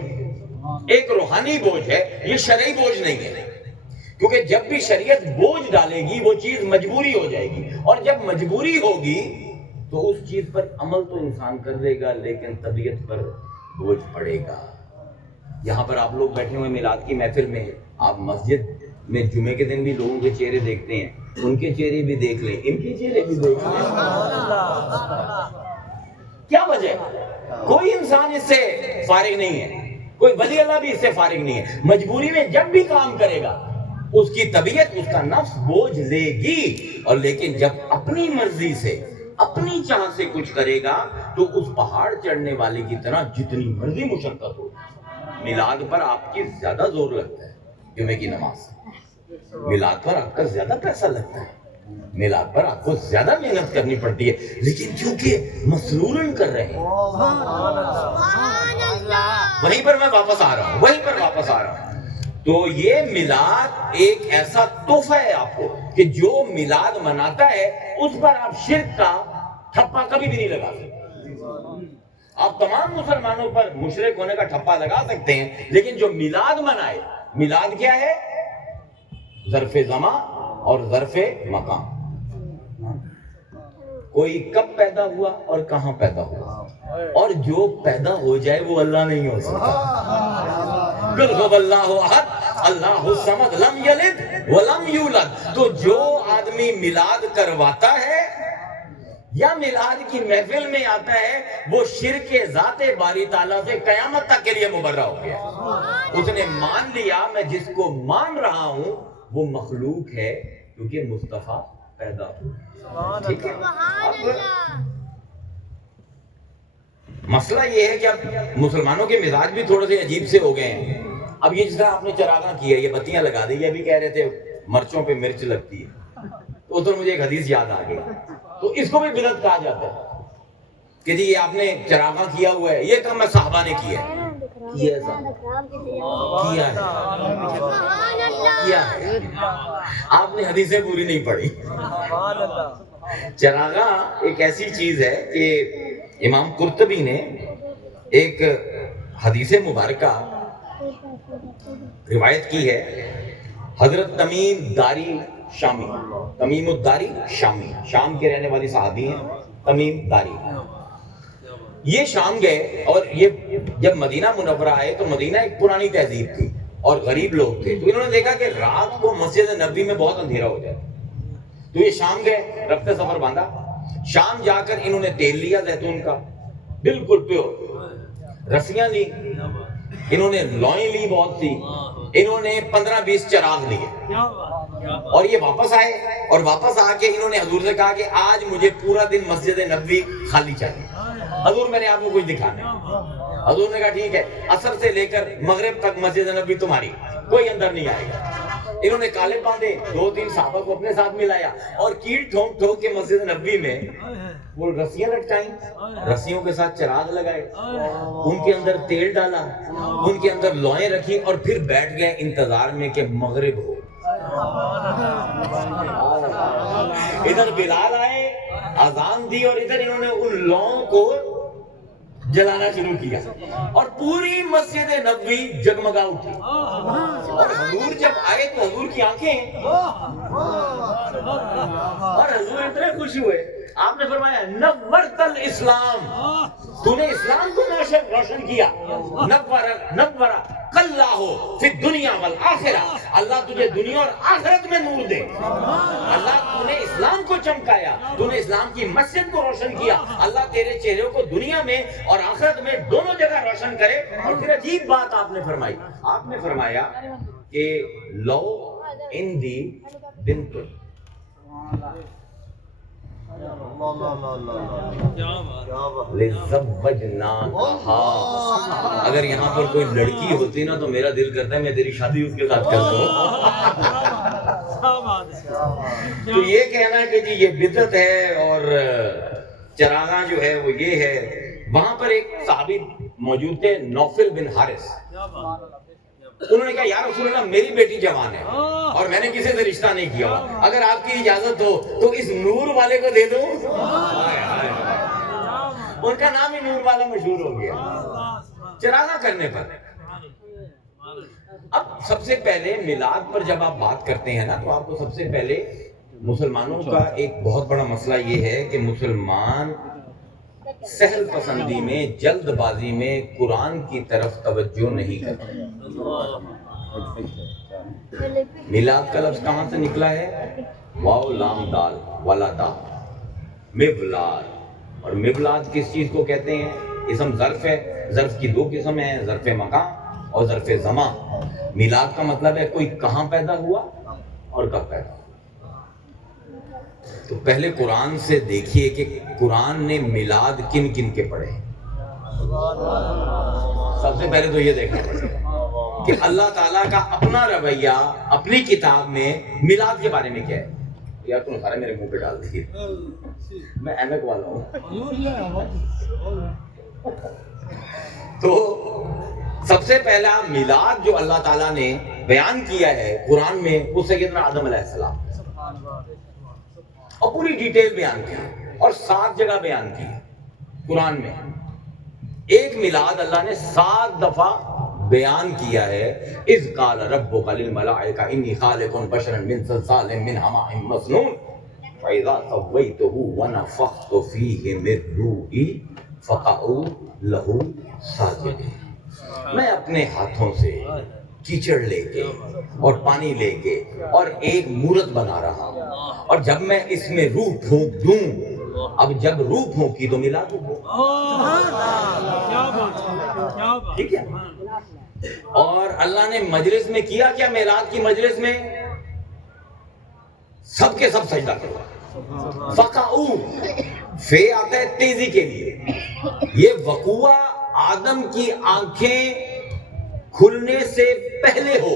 ایک روحانی بوجھ ہے، یہ شرعی بوجھ نہیں ہے. کیونکہ جب بھی شریعت بوجھ ڈالے گی وہ چیز مجبوری ہو جائے گی، اور جب مجبوری ہوگی تو اس چیز پر عمل تو انسان کر لے گا لیکن طبیعت پر بوجھ پڑے گا. یہاں پر آپ لوگ بیٹھے ہوئے میلاد کی محفل میں، آپ مسجد میں جمعے کے دن بھی لوگوں کے چہرے دیکھتے ہیں، ان کے چہرے بھی دیکھ لیں، ان کے چہرے بھی دیکھ لیں. کیا وجہ؟ کوئی انسان اس سے فارغ نہیں ہے، کوئی ولی اللہ بھی اس سے فارغ نہیں ہے. مجبوری میں جب بھی کام کرے گا اس کی طبیعت، اس کا نفس بوجھ لے گی، اور لیکن جب اپنی مرضی سے، اپنی چاہ سے کچھ کرے گا تو اس پہاڑ چڑھنے والے کی طرح جتنی مرضی مشقت ہو. میلاد پر آپ کی زیادہ زور لگتا ہے جمعے کی نماز، میلاد پر آپ کا زیادہ پیسہ لگتا ہے، میلاد پر آپ کو زیادہ محنت کرنی پڑتی ہے، لیکن کیونکہ مسروراً کر رہے ہیں. وہیں پر میں واپس آ رہا ہوں. تو یہ میلاد ایک ایسا تحفہ ہے آپ کو کہ جو میلاد مناتا ہے اس پر آپ شرک کا ٹھپا کبھی بھی نہیں لگا سکتے. آپ تمام مسلمانوں پر مشرک ہونے کا ٹھپا لگا سکتے ہیں، لیکن جو میلاد منائے، میلاد کیا ہے؟ ظرف زمان اور ظرف مکان. کوئی کب پیدا ہوا اور کہاں پیدا ہوا، اور جو پیدا ہو جائے وہ اللہ نہیں ہو سکتا. قل هو اللہ احد اللہ الصمد لم یلد ولم یولد. تو جو آدمی میلاد کرواتا ہے یا میلاد کی محفل میں آتا ہے وہ شرک ذات باری تعالیٰ سے قیامت تک کے لیے مبرہ ہو گیا. اس نے مان لیا میں جس کو مان رہا ہوں وہ مخلوق ہے، کیونکہ مصطفیٰ پیدا ہو. ٹھیک ہے. اب مسئلہ یہ ہے کہ اب مسلمانوں کے مزاج بھی تھوڑے سے عجیب سے ہو گئے ہیں. اب یہ جس طرح آپ نے چراغاں کیا، یہ بتیاں لگا دی، یہ بھی کہہ رہے تھے مرچوں پہ مرچ لگتی ہے، تو ادھر مجھے ایک حدیث یاد آ گئی. تو اس کو بھی بدعت کہا جاتا ہے کہ جی یہ آپ نے چراغاں کیا ہوا ہے، یہ کام صحابہ نے کیا ہے. آپ نے حدیثیں پوری نہیں پڑھی. چراغاں ایک ایسی چیز ہے کہ امام قرطبی نے ایک حدیث مبارکہ روایت کی ہے. حضرت تمیم داری شامی، تمیم الداری شامی، شام کے رہنے والی صحابی ہیں تمیم داری. یہ شام گئے، اور یہ جب مدینہ منورہ آئے تو مدینہ ایک پرانی تہذیب تھی اور غریب لوگ تھے. تو انہوں نے دیکھا کہ رات کو مسجد نبوی میں بہت اندھیرا ہو جائے، تو یہ شام گئے، رفتے سفر باندھا. شام جا کر انہوں نے تیل لیا زیتون کا بالکل پیور، رسیاں لی، انہوں نے لوئیں لی بہت سی، انہوں نے 15-20 چراغ لیے. اور یہ واپس آئے اور واپس آ کے انہوں نے حضور سے کہا کہ آج مجھے پورا دن مسجد نبوی خالی چاہیے، حضور میں نے آپ کو کچھ دکھانا ہے۔ حضور نے کہا ٹھیک ہے، عصر سے لے کر مغرب تک مسجد نبوی تمہاری، کوئی اندر نہیں آئے گا۔ انہوں نے کالے باندھے، 2-3 صحابہ کو اپنے ساتھ ملایا اور کیٹ ٹھونک ٹھونک کے مسجد نبوی میں وہ رسیاں لٹکائیں، رسیوں کے ساتھ چراغ لگائے، ان کے اندر تیل ڈالا، ان کے اندر لوئیں رکھی اور پھر بیٹھ گئے انتظار میں کہ مغرب ہو۔ ادھر بلال آئے، اذان دی اور ادھر انہوں نے ان لوؤں کو جلانا شروع کیا اور پوری مسجد نبوی جگمگا اٹھی۔ اور حضور جب آئے تو حضور کی آنکھیں، اور حضور اتنے خوش ہوئے، آپ نے فرمایا نورت الاسلام، تو نے اسلام کو روشن کیا، نور کاللہ فی الدنیا والآخرہ، اللہ تجھے دنیا اور آخرت میں نور دے۔ اللہ تو نے اسلام کو چمکایا، تو نے اسلام کی مسجد کو روشن کیا، اللہ تیرے چہرے کو دنیا میں اور آخرت میں دونوں جگہ روشن کرے۔ اور پھر عجیب بات آپ نے فرمائی، آپ نے فرمایا کہ لو اندی بنت، اگر یہاں پر کوئی لڑکی ہوتی نا تو میرا دل کرتا ہے میں تیری شادی اس کے ساتھ کر دوں۔ تو یہ کہنا کہ جی یہ بدعت ہے اور چراغاں جو ہے وہ یہ ہے۔ وہاں پر ایک صحابی موجود تھے، نوفل بن حارث، انہوں نے کہا یا رسول اللہ میری بیٹی جوان ہے اور میں نے کسی سے رشتہ نہیں کیا، اگر آپ کی اجازت ہو تو اس نور والے کو دے دوں۔ ان کا نام ہی نور والا مشہور ہو گیا چراغاں کرنے پر۔ اب سب سے پہلے میلاد پر جب آپ بات کرتے ہیں نا تو آپ کو سب سے پہلے مسلمانوں کا ایک بہت بڑا مسئلہ یہ ہے کہ مسلمان سہل پسندی میں، جلد بازی میں قرآن کی طرف توجہ نہیں کرتے۔ میلاد کا لفظ کہاں سے نکلا ہے؟ واو لام دال ولدا، میولاد۔ اور میولاد کس چیز کو کہتے ہیں؟ اسم ظرف ہے، ظرف کی 2 قسم ہیں، ظرف مکان اور ظرف زمان۔ میلاد کا مطلب ہے کوئی کہاں پیدا ہوا اور کب پیدا ہوا۔ تو پہلے قرآن سے دیکھیے کہ قرآن نے میلاد کن کن کے پڑھے۔ سب سے پہلے تو یہ دیکھنا کہ اللہ تعالیٰ کا اپنا رویہ اپنی کتاب میں میلاد کے بارے میں کیا ہے۔ یار تم سارے میرے منہ پہ ڈال دیجیے، میں ایم ایک والا ہوں۔ تو سب سے پہلا میلاد جو اللہ تعالیٰ نے بیان کیا ہے قرآن میں وہ سیدنا آدم علیہ السلام، اور پوری ڈیٹیل بیان کی اور 7 جگہ بیان کی قرآن میں۔ ایک میلاد اللہ نے 7 دفعہ بیان کیا ہے۔ اذ قال ربک للملائکہ انی خالق بشرا من صلصال من حماء مسنون فاذا سویتہ ونفخت فیہ من روحی فقعوا لہ ساجدین۔ میں اپنے ہاتھوں سے کیچڑ لے کے اور پانی لے کے اور ایک مورت بنا رہا ہوں، اور جب میں اس میں روح پھونک دوں، اب جب روح پھونکی تو میلاد ہو۔ ٹھیک ہے۔ اور اللہ نے مجلس میں کیا کیا؟ میلاد کی مجلس میں سب کے سب سجدہ کرو۔ فقعو، فے آتا ہے تیزی کے لیے، یہ وقوع آدم کی آنکھیں کھلنے سے پہلے ہو۔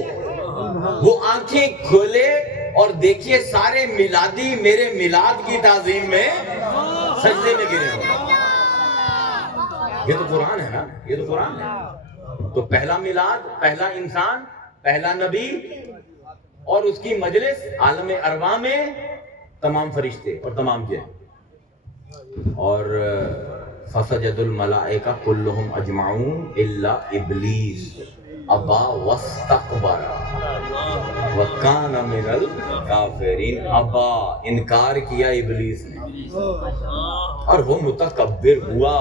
وہ آنکھیں کھولے اور دیکھیے سارے میلادی میرے میلاد کی تعظیم میں سجدے میں گرے ہو۔ یہ تو قرآن ہے نا، یہ تو قرآن ہے۔ تو پہلا میلاد، پہلا انسان، پہلا نبی، اور اس کی مجلس عالم ارواح میں تمام فرشتے اور تمام جن۔ اور فسجد الملائکہ کلہم اجمعون الا ابلیس ابا واستکبر وکان من الکافرین۔ ابا، انکار کیا ابلیس نے، اور وہ متکبر ہوا،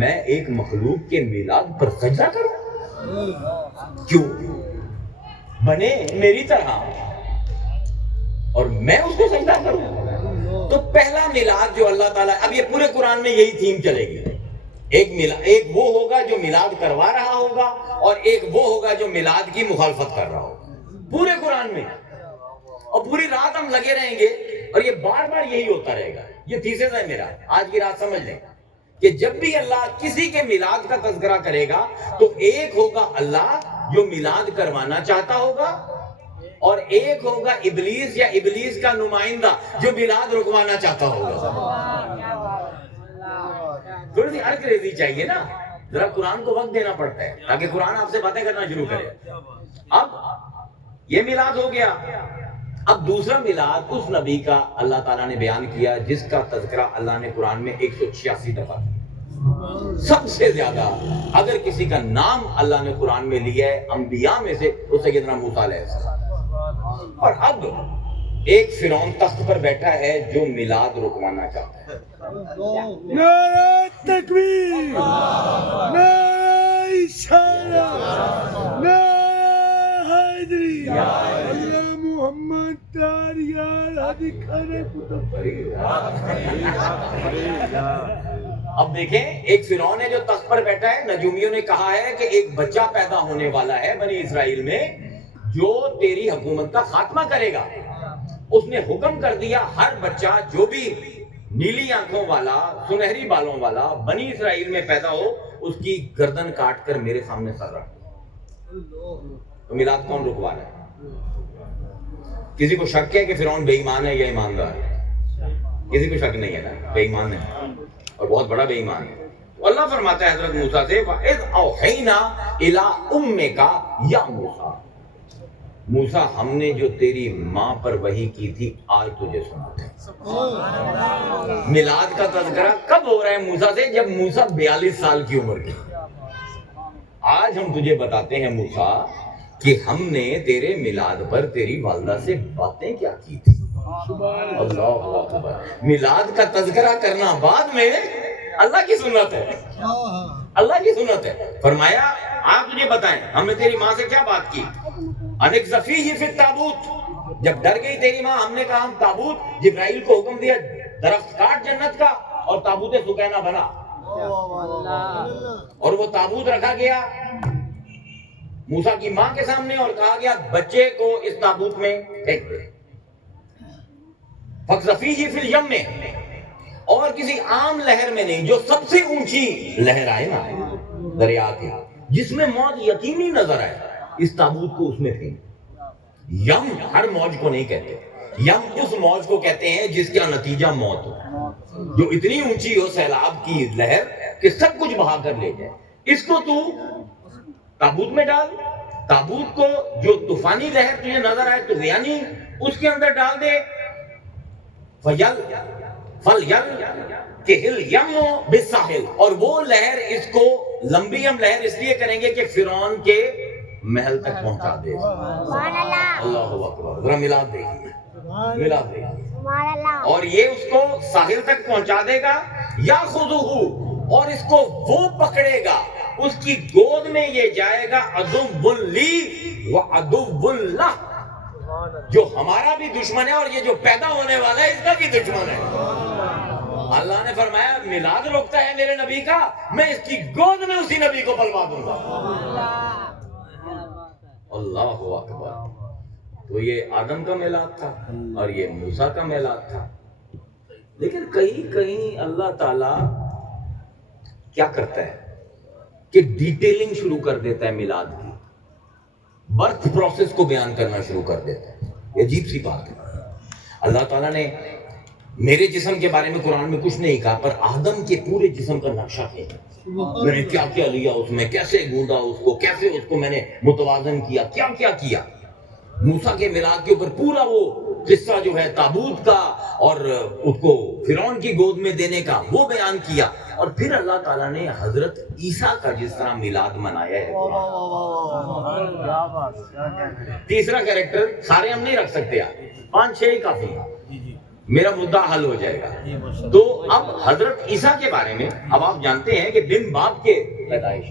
میں ایک مخلوق کے میلاد پر سجدہ کروں؟ کیوں؟ بنے میری طرح اور میں اس کو سجدہ کروں؟ تو پہلا میلاد جو اللہ تعالیٰ، اب یہ پورے قرآن میں یہی تھیم چلے گی، ایک وہ ہوگا جو میلاد کروا رہا ہوگا اور ایک وہ ہوگا جو میلاد کی مخالفت کر رہا ہوگا، پورے قرآن میں۔ اور پوری رات ہم لگے رہیں گے اور یہ بار بار یہی ہوتا رہے گا. یہ تھیسس ہے میرا, آج کی رات سمجھ لیں کہ جب بھی اللہ کسی کے میلاد کا تذکرہ کرے گا تو ایک ہوگا اللہ جو میلاد کروانا چاہتا ہوگا, اور ایک ہوگا ابلیس یا ابلیس کا نمائندہ جو میلاد رکوانا چاہتا ہوگا. تھوڑی سی عرق ریزی چاہیے نا, ذرا قرآن کو وقت دینا پڑتا ہے تاکہ قرآن آپ سے باتیں کرنا شروع کرے. اب یہ میلاد ہو گیا. اب دوسرا میلاد اس نبی کا اللہ تعالیٰ نے بیان کیا جس کا تذکرہ اللہ نے قرآن میں 186 دفعہ کیا. سب سے زیادہ اگر کسی کا نام اللہ نے قرآن میں لیا ہے انبیاء میں سے تو سیدنا موسیٰ علیہ السلام. اور اب ایک فرعون تخت پر بیٹھا ہے جو میلاد رکوانا چاہتا ہے. نعرہ تکبیر، نعرہ رسالت، نعرہ حیدری، اللہ محمد تاریار حدی کھانے کتب. اب دیکھیں ایک فرعون ہے جو تخت پر بیٹھا ہے. نجومیوں نے کہا ہے کہ ایک بچہ پیدا ہونے والا ہے بنی اسرائیل میں جو تیری حکومت کا خاتمہ کرے گا. اس نے حکم کر دیا ہر بچہ جو بھی نیلی آنکھوں والا سنہری بالوں والا بنی اسرائیل میں پیدا ہو اس کی گردن کاٹ کر میرے سامنے سر رکھ. تو میلاد کون رکوا رہا ہے؟ کسی کو شک ہے کہ فرعون بے ایمان ہے یا ایماندار ہے؟ کسی کو شک نہیں ہے نا, بے ایمان ہے اور بہت بڑا بے ایمان ہے. اللہ فرماتا ہے حضرت موسیٰ سے وَإِذْ أَوْحَيْنَا إِلَىٰ أُمِّكَ يَا موسیٰ, موسیٰ ہم نے جو تیری ماں پر وحی کی تھی آج تجھے سناتے ہیں. میلاد کا تذکرہ کب ہو رہا ہے موسیٰ سے؟ جب موسیٰ 42 سال کی عمر کی. آج ہم تجھے بتاتے ہیں موسیٰ کہ ہم نے تیرے میلاد پر تیری والدہ سے باتیں کیا کی تھی. اللہ اکبر. میلاد کا تذکرہ کرنا بعد میں اللہ کی سنت ہے, اللہ کی سنت ہے. فرمایا آپ تجھے بتائیں ہم نے تیری ماں سے کیا بات کی. انک ذفیہ فی التابوت, جب ڈر گئی تیری ماں ہم نے کہا ہم تابوت, جبرائیل کو حکم دیا درخت کاٹ جنت کا اور تابوت سکینہ بنا, اور وہ تابوت رکھا گیا موسیٰ کی ماں کے سامنے اور کہا گیا بچے کو اس تابوت میں پھینک دے. فَقْذَفِيهِ فِي الْيَمِّ, اور کسی عام لہر میں نہیں, جو سب سے اونچی لہر آئے نا دریا کی جس میں موت یقینی نظر آئے اس تابوت کو اس میں پھینک. یم ہر موج کو نہیں کہتے, یم اس موج کو کہتے ہیں جس کا نتیجہ موت ہو, جو اتنی اونچی ہو سیلاب کی لہر کہ سب کچھ بہا کر لے جائے. اس کو تو تابوت میں ڈال, تابوت کو جو طوفانی لہر تجھے نظر آئے تو یعنی اس کے اندر ڈال دے. اور وہ لہر اس کو لمبی ہم لہر اس لیے کریں گے کہ فرعون کے محل تک پہنچا دے. اللہ اکبر. ذرا میلاد دیکھیے, میلاد دیکھیے. اور یہ اس کو ساحل تک پہنچا دے گا. یا خذوہ, اور اس کو وہ پکڑے گا, اس کی گود میں یہ جائے گا. عدو لی و عدو لہ, جو ہمارا بھی دشمن ہے اور یہ جو پیدا ہونے والا ہے اس کا بھی دشمن ہے. اللہ نے فرمایا میلاد روکتا ہے میرے نبی کا, میں اس کی گود میں اسی نبی کو پلوا دوں گا. اللہ اکبر. تو یہ آدم کا میلاد تھا اور یہ موسیٰ کا میلاد تھا. لیکن کہیں کہیں اللہ تعالی کیا کرتا ہے کہ ڈیٹیلنگ شروع کر دیتا ہے میلاد کی, برتھ پروسیس کو بیان کرنا شروع کر دیتا ہے. یہ عجیب سی بات ہے. اللہ تعالیٰ نے میرے جسم کے بارے میں قرآن میں کچھ نہیں کہا, پر آدم کے پورے جسم کا نقشہ کیا, میں نے کیا کیا لیا اس میں, کیسے گوندا اس کو, کیسے اس کو میں نے متوازن کیا, کیا کیا کیا. موسیٰ کے میلاد کے اوپر پورا وہ قصہ جو ہے تابوت کا اور اس کو فرعون کی گود میں دینے کا وہ بیان کیا. اور پھر اللہ تعالیٰ نے حضرت عیسیٰ کا جس طرح میلاد منایا ہے. تیسرا کریکٹر سارے ہم نہیں رکھ سکتے یار, 5-6 ہی کافی ہے, میرا مدعا حل ہو جائے گا. تو اب حضرت عیسیٰ کے بارے میں اب آپ جانتے ہیں کہ بن باپ کے پیدائش,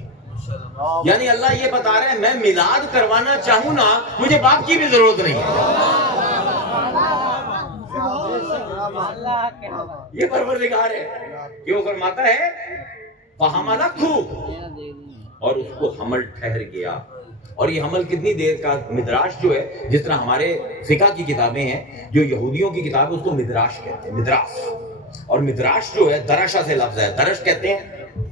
یعنی اللہ یہ بتا رہا ہے میں میلاد کروانا چاہوں نا مجھے باپ کی بھی ضرورت نہیں ہے. یہ پروردگار ہے کہ وہ فرماتا ہے فَحَمَلَتْهُ, اور اس کو حمل ٹھہر گیا. اور یہ حمل کتنی دیر کا؟ مدراش جو ہے، جس طرح ہمارے فقہ کی کتابیں ہیں، جو یہودیوں کی کتاب ہے اس کو مدراش کہتے ہیں، مدراس. اور مدراش جو ہے درشہ سے لفظ ہے، درش کہتے ہیں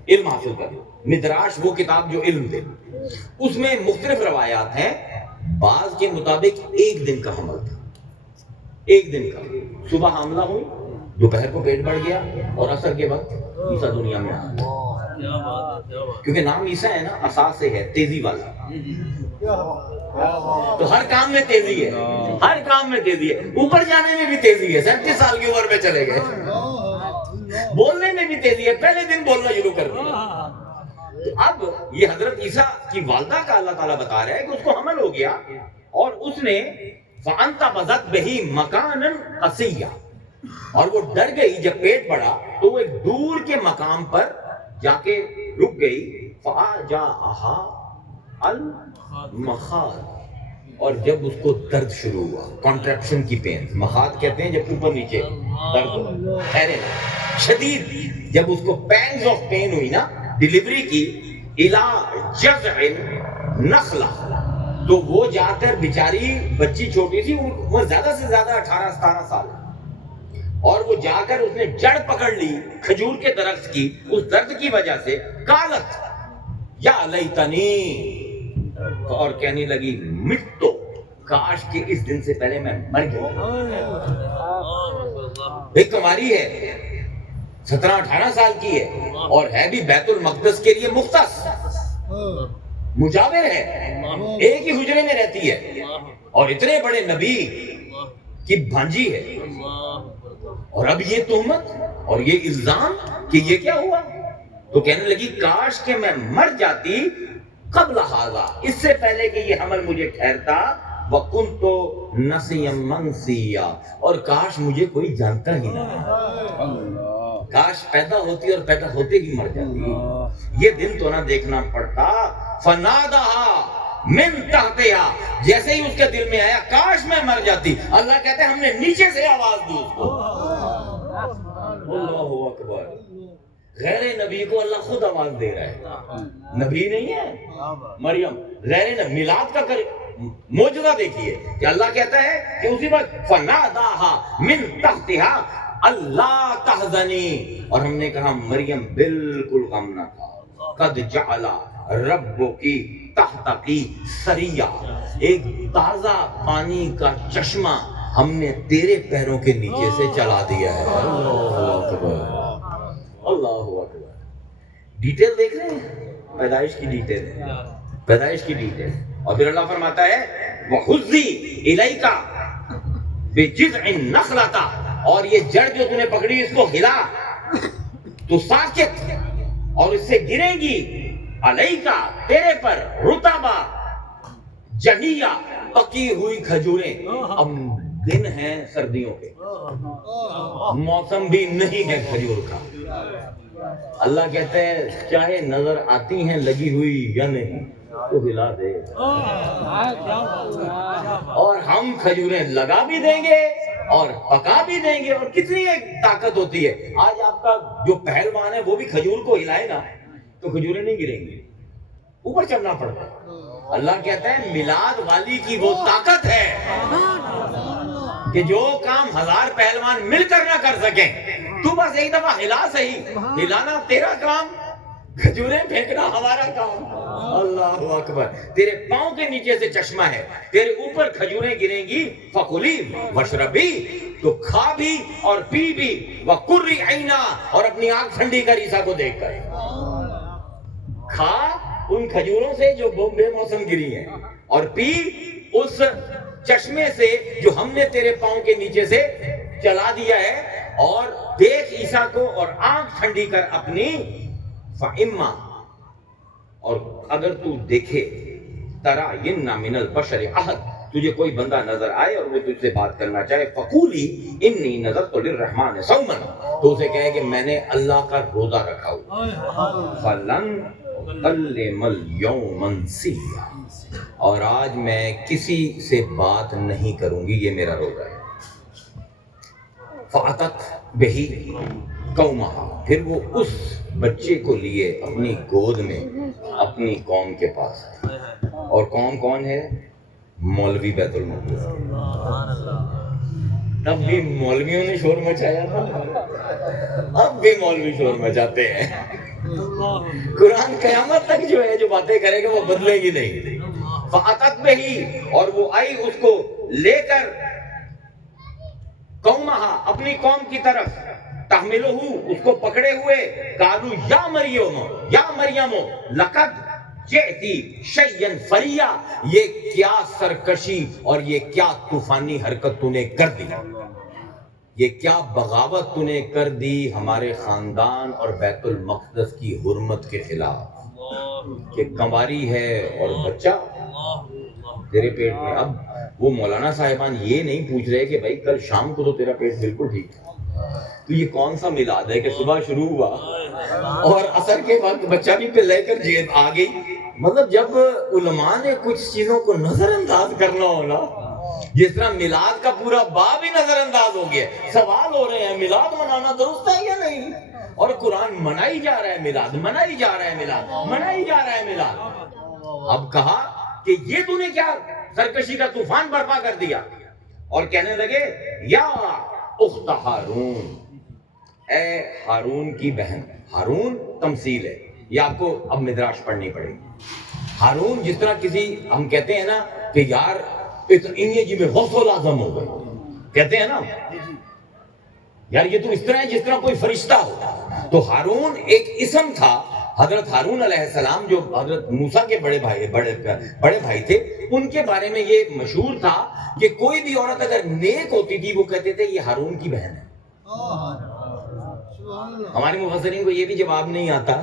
علم حاصل کرنا، مدراش وہ کتاب جو علم دے. اس میں مختلف روایات ہیں. بعض کے مطابق 1 دن کا حمل تھا، 1 دن کا. صبح حاملہ ہوئی، دوپہر کو پیٹ بڑھ گیا اور عصر کے وقت عیسیٰ دنیا میں آ گیا. کیونکہ نام عیسیٰ ہے نا، اساس سے ہے تیزی والا، تو ہر کام میں تیزی ہے، ہر کام میں تیزی ہے. اوپر جانے میں بھی تیزی ہے، 37 سال کی عمر میں چلے گئے. بولنے میں بھی تیزی ہے، پہلے دن بولنا شروع کر دیا. تو اب یہ حضرت عیسیٰ کی والدہ کا اللہ تعالیٰ بتا رہا ہے کہ اس کو حمل ہو گیا اور اس نے فَأَنْتَبَذَتْ بِهِ مَكَانًا قَصِيًّا، اور وہ ڈر گئی. جب پیٹ بڑھا تو وہ ایک دور کے مقام پر جا کے رک گئی. فَأَجَاءَهَا الْمَخَاضُ، اور جب اس کو درد شروع ہوا، کانٹریکشن کی پین، مخاط کہتے ہیں جب اوپر نیچے درد ہو، شدید. جب اس کو پینز آف پین ہوئی نا ڈیلیوری کی، اِلَى جَذْعٍ نَخْلَةٍ، تو وہ جا کر بیچاری بچی چھوٹی سی، وہ زیادہ سے زیادہ 18-17 سال، اور وہ جا کر اس نے جڑ پکڑ لی کھجور کے درخت کی. اس درد کی وجہ سے قالت یا لیتنی، اور کہنے لگی مٹو، کاش کہ اس دن سے پہلے میں مر گئی. ایک کماری ہے، 17-18 سال کی ہے، اور ہے بھی بیت المقدس کے لیے مختص، مجاور ہے، ایک ہی حجرے میں رہتی ہے، اور اتنے بڑے نبی کی بھانجی ہے. اور اب یہ تہمت اور یہ الزام کہ یہ کیا ہوا؟ تو کہنے لگی کاش کہ میں مر جاتی قبل ھذا، اس سے پہلے کہ یہ حمل مجھے ٹھہرتا. وَكُنْتُ نَسِيًّا مَنْسِيًّا، اور کاش مجھے کوئی جانتا ہی نہ، کاش پیدا ہوتی اور پیدا ہوتے ہی مر جاتی. یہ دن تو نہ دیکھنا پڑتا. فَنَادَاهَا من تحتها، جیسے ہی اس کے دل میں آیا کاش میں مر جاتی، اللہ کہتے ہیں ہم نے نیچے سے آواز دی اس کو. اللہ اکبر. غیر نبی کو اللہ خود آواز دے رہا ہے، نبی نہیں ہے مریم. غیر نبی میلاد کا معجزہ دیکھیے کہ اللہ کہتا ہے کہ اسی وقت فناداها من تحتها اللہ تحزنی، اور ہم نے کہا مریم بالکل غم نہ کھا. قد جعل ربکی تحتکی سریا، ایک تازہ پانی کا چشمہ ہم نے تیرے پیروں کے نیچے سے چلا دیا ہے. اللہ اکبر، اللہ اکبر. ڈیٹیل دیکھ رہے ہیں، پیدائش کی ڈیٹیل، پیدائش کی ڈیٹیل. اور پھر اللہ فرماتا ہے وَحُزِّي إِلَيْكَ بِجِذْعِ النَّخْلَةِ، اور یہ جڑ جو تو نے پکڑی اس کو ہلا تو ساکت، اور اس سے گرے گی علیکا، تیرے پر، رطبا جنیہ، پکی ہوئی کھجوریں. اب دن ہیں سردیوں کے، موسم بھی نہیں ہے کھجور کا. اللہ کہتے ہیں چاہے نظر آتی ہیں لگی ہوئی یا نہیں تو ہلا دے، اور ہم کھجوریں لگا بھی دیں گے اور پکا بھی دیں گے. اور کتنی ایک طاقت ہوتی ہے. آج آپ کا جو پہلوان ہے وہ بھی کھجور کو ہلائے نا تو کھجوریں نہیں گریں گی، اوپر چڑھنا پڑتا ہے. اللہ کہتا ہے میلاد والی کی وہ طاقت ہے کہ جو کام 1000 پہلوان مل کر نہ کر سکیں، تو بس ایک دفعہ ہلا صحیح. ہلانا تیرا کام، کھجوریں پھینکنا ہمارا کام. اللہ اکبر. تیرے پاؤں کے نیچے سے چشمہ ہے، تیرے اوپر کھجوریں گریں گی. فَقُلِي وَاشْرَبِي، تو کھا بھی اور پی بھی. وَقُرِّ عَيْنَا، اور اپنی آنکھ ٹھنڈی کر عیسیٰ کو دیکھ کر. کھا ان کھجوروں سے جو بے موسم گری ہیں، اور پی اس چشمے سے جو ہم نے تیرے پاؤں کے نیچے سے چلا دیا ہے. اور دیکھ عیسیٰ کو اور آنکھ ٹھنڈی کر اپنی. فَإِمَّا، اور اگر تو دیکھے، تَرَيِنَّ مِنَ الْبَشَرِ أَحَدٍ، تجھے کوئی بندہ نظر آئے اور وہ تجھ سے بات کرنا چاہے، فَقُولِي إِنِّي نَذَرْتُ لِلرَّحْمَنِ صَوْمًا، تو اسے کہے کہ میں نے اللہ کا روزہ رکھا ہوا. فَلَنْ أُكَلِّمَ الْيَوْمَ إِنسِيًّا، اور آج میں کسی سے بات نہیں کروں گی، یہ میرا روزہ ہے. فَأَتَتْ بِهِ قَوْمَهَا، پھر وہ اس بچے کو لیے اپنی گود میں اپنی قوم کے پاس. اور قوم کون ہے؟ مولوی بیت المقدس. تب بھی مولویوں نے شور مچایا تھا, اب بھی مولوی شور مچاتے ہیں. قرآن قیامت تک جو ہے جو باتیں کرے گا وہ بدلے گی نہیں. فَأَتَتْ بِهِ, اور وہ آئی اس کو لے کر, قومہا, اپنی قوم کی طرف, تحملہ, اس کو پکڑے ہوئے, قالوا یا مریم لقد جئتی شیئا فریا, یہ کیا سرکشی اور یہ کیا طوفانی حرکت تو نے کر دی, یہ کیا بغاوت تو نے کر دی ہمارے خاندان اور بیت المقدس کی حرمت کے خلاف, کہ کنواری ہے اور بچہ تیرے پیٹ میں. اب وہ مولانا صاحبان یہ نہیں پوچھ رہے کہ بھائی کل شام کو تو تیرا پیٹ بالکل ٹھیک تھا, تو یہ کون سا میلاد ہے کہ صبح شروع ہوا اور عصر کے وقت بچہ بھی پہ لے کر جیب آ گئی. مطلب جب علماء نے کچھ چیزوں کو نظر انداز کرنا ہو نا, جس طرح میلاد کا پورا باب ہی نظر انداز ہو گیا, سوال ہو رہے ہیں میلاد منانا درست ہے یا نہیں, اور قرآن منائی جا رہا ہے میلاد, منائی جا رہا ہے میلاد, منائی جا رہا ہے میلاد. اب کہا کہ یہ تو نے کیا سرکشی کا طوفان برپا کر دیا, اور کہنے لگے یا اخت ہارون, اے ہارون کی بہن. ہارون تمثیل ہے, یہ آپ کو اب مدراش پڑھنی پڑے گی. ہارون جس طرح کسی, ہم کہتے ہیں نا کہ یار انہیں جی میں غوث الاعظم ہو گئے, کہتے ہیں نا یار یہ تو اس طرح ہے جس طرح کوئی فرشتہ ہو. تو ہارون ایک اسم تھا. حضرت ہارون علیہ السلام جو حضرت موسیٰ کے بڑے بھائی تھے, ان کے بارے میں یہ مشہور تھا کہ کوئی بھی عورت اگر نیک ہوتی تھی وہ کہتے تھے یہ ہارون کی بہن ہے. ہمارے مفسرین کو یہ بھی جواب نہیں آتا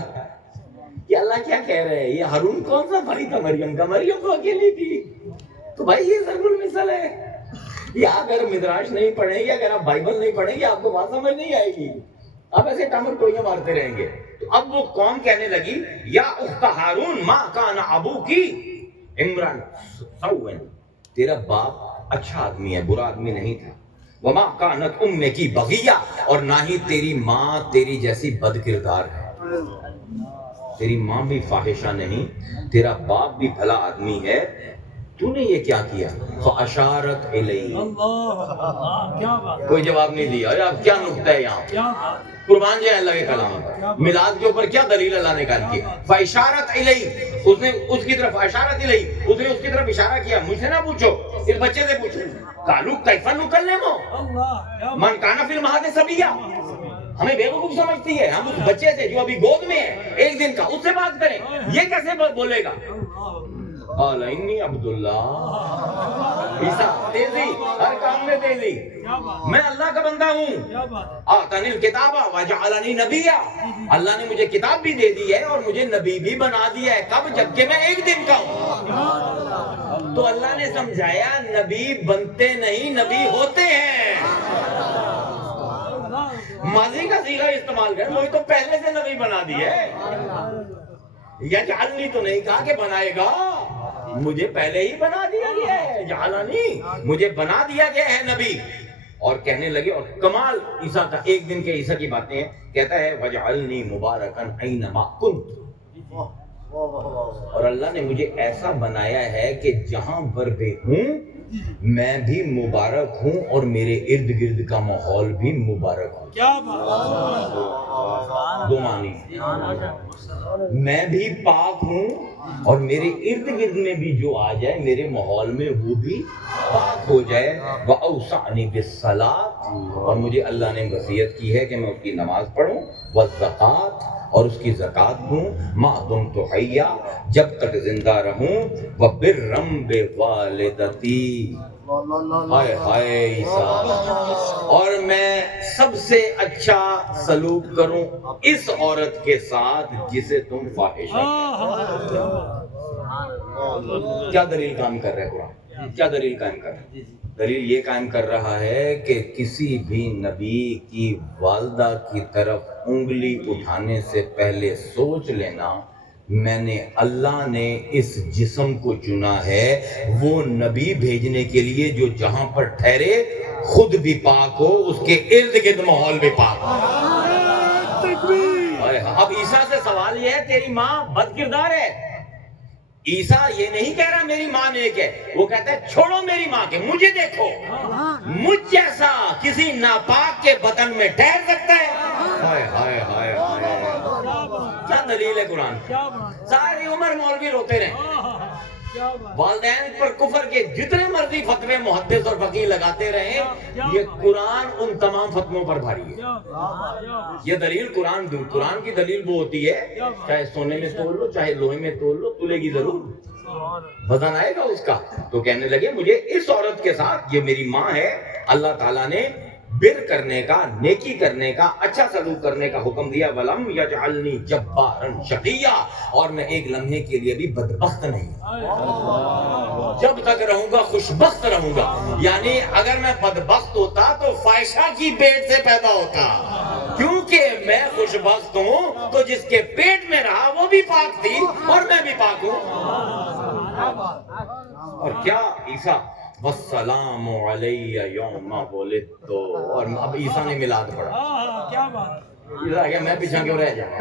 کہ اللہ کیا کہہ رہے ہیں, یہ ہارون کون سا بھائی تھا مریم کا, مریم تو اکیلی تھی. تو بھائی یہ ضرب المثل ہے. یا اگر مدراش نہیں پڑھیں گے, اگر آپ بائبل نہیں پڑھیں گے, آپ کو بات سمجھ نہیں آئے گی, آپ ایسے ٹامر ٹوئیاں مارتے رہیں گے. تو اب وہ قوم کہنے لگی یا اخت ہارون ما کان ابوکی امرا سوا, تیرا باپ اچھا آدمی ہے, برا آدمی نہیں تھا. وما کانت امکی بغیہ, اور نہ ہی تیری ماں تیری جیسی بد کردار ہے. تیری ماں بھی فاحشہ نہیں, تیرا باپ بھی بھلا آدمی ہے, تو نے یہ کیا کیا؟ فاشارت الیہ, کوئی جواب نہیں دیا. ارے اب کیا نقطہ ہے یہاں, قربان جائے اللہ کے کلام پر. میلاد کے اوپر کیا دلیل اللہ نے کہا کی؟ فاشارت الیہ, اس نے اس کی طرف اشارت الیہ, اس نے اس کی طرف اشارہ کیا. مجھ سے نہ پوچھو, اس بچے سے پوچھو. قالوا کیف نکلم من کان فی المہد صبیا, ہمیں بیوقوف سمجھتی ہے, ہم اس بچے سے جو ابھی گود میں ہے ایک دن کا, اس سے بات کریں, یہ کیسے بولے گا؟ قال انی عبداللہ. عیسیٰ تیزی, ہر کام میں تیزی, میں اللہ کا بندہ ہوں. آتانی الکتاب وجعلنی نبیا, اللہ نے مجھے کتاب بھی دے دی ہے اور مجھے نبی بھی بنا دیا ہے. کب؟ جبکہ میں ایک دن کا ہوں. تو اللہ نے سمجھایا نبی بنتے نہیں, نبی ہوتے ہیں. ماضی کا صیغہ استعمال کر, مجھے تو پہلے سے نبی بنا دی ہے. یجعلنی تو نہیں کہا کہ بنائے گا, مجھے پہلے ہی بنا دیا گیا ہے. جعلنی, مجھے بنا دیا گیا ہے نبی. اور کہنے لگے, اور کمال عیسیٰ کا, ایک دن کے عیسیٰ کی باتیں ہیں, کہتا ہے وجعلنی مبارکن اینما کنت, اور اللہ نے مجھے ایسا بنایا ہے کہ جہاں پر بھی ہوں میں بھی مبارک ہوں اور میرے ارد گرد کا ماحول بھی مبارک ہوں. کیا دو معنی, میں بھی پاک ہوں اور میرے ارد گرد میں بھی جو آ جائے میرے ماحول میں وہ بھی پاک ہو جائے. وَأَوْصَعْنِي بِالصَّلَاةِ, اور مجھے اللہ نے وصیت کی ہے کہ میں اس کی نماز پڑھوں, وَالزَّکَاةِ, اور اس کی زکات دوں, ما دمت حیا, جب تک زندہ رہوں, وبرم بوالدتی, ہائے ہائے عیسیٰ, اور میں سب سے اچھا سلوک کروں اس عورت کے ساتھ جسے تم فاحشہ کہتے ہو. کیا دلیل کام کر رہا ہے قرآن, کیا دلیل قائم کر رہا ہے؟ دلیل یہ قائم کر رہا ہے کہ کسی بھی نبی کی والدہ کی طرف انگلی اٹھانے سے پہلے سوچ لینا, میں نے, اللہ نے اس جسم کو چنا ہے وہ نبی بھیجنے کے لیے جو جہاں پر ٹھہرے خود بھی پاک ہو, اس کے ارد گرد ماحول بھی پاک ہو. اب عیسیٰ سے سوال یہ ہے, تیری ماں بد کردار ہے, عیسیٰ یہ نہیں کہہ رہا میری ماں نیک ہے، وہ کہتا ہے چھوڑو میری ماں کے، مجھے دیکھو، مجھ جیسا کسی ناپاک کے بدن میں ٹھہر سکتا ہے؟ ہائے ہائے ہائے ہائے، کیا دلیل ہے قرآن کی؟ ساری عمر مولوی روتے رہے، والدین پر کفر کے جتنے مرضی فتوے محدث اور فقیہ لگاتے رہے، یہ قرآن ان تمام فتووں پر بھاری ہے۔ یہ دلیل قرآن کی دلیل وہ ہوتی ہے، چاہے سونے میں تول لو چاہے لوہے میں تول لو، تلے گی ضرور، وزن آئے گا اس کا۔ تو کہنے لگے مجھے اس عورت کے ساتھ، یہ میری ماں ہے، اللہ تعالیٰ نے بر کرنے کا، نیکی کرنے کا، اچھا سلوک کرنے کا حکم دیا، وَلَمْ يَجْعَلْنِي جَبَّارًا شَقِيًّا، اور میں ایک لمحے کے لیے بھی بدبخت نہیں، جب تک رہوں گا خوشبخت رہوں گا۔ یعنی اگر میں بدبخت ہوتا تو فاحشہ کی پیٹ سے پیدا ہوتا، کیونکہ میں خوشبخت ہوں تو جس کے پیٹ میں رہا وہ بھی پاک تھی اور میں بھی پاک ہوں۔ اور کیا عیسیٰ والسلام علیہ یوم ولدت، اور اب عیسیٰ نے میلاد پڑھا، کیا بات، عیسیٰ کیا میں پیچھے کیوں رہ جاؤں؟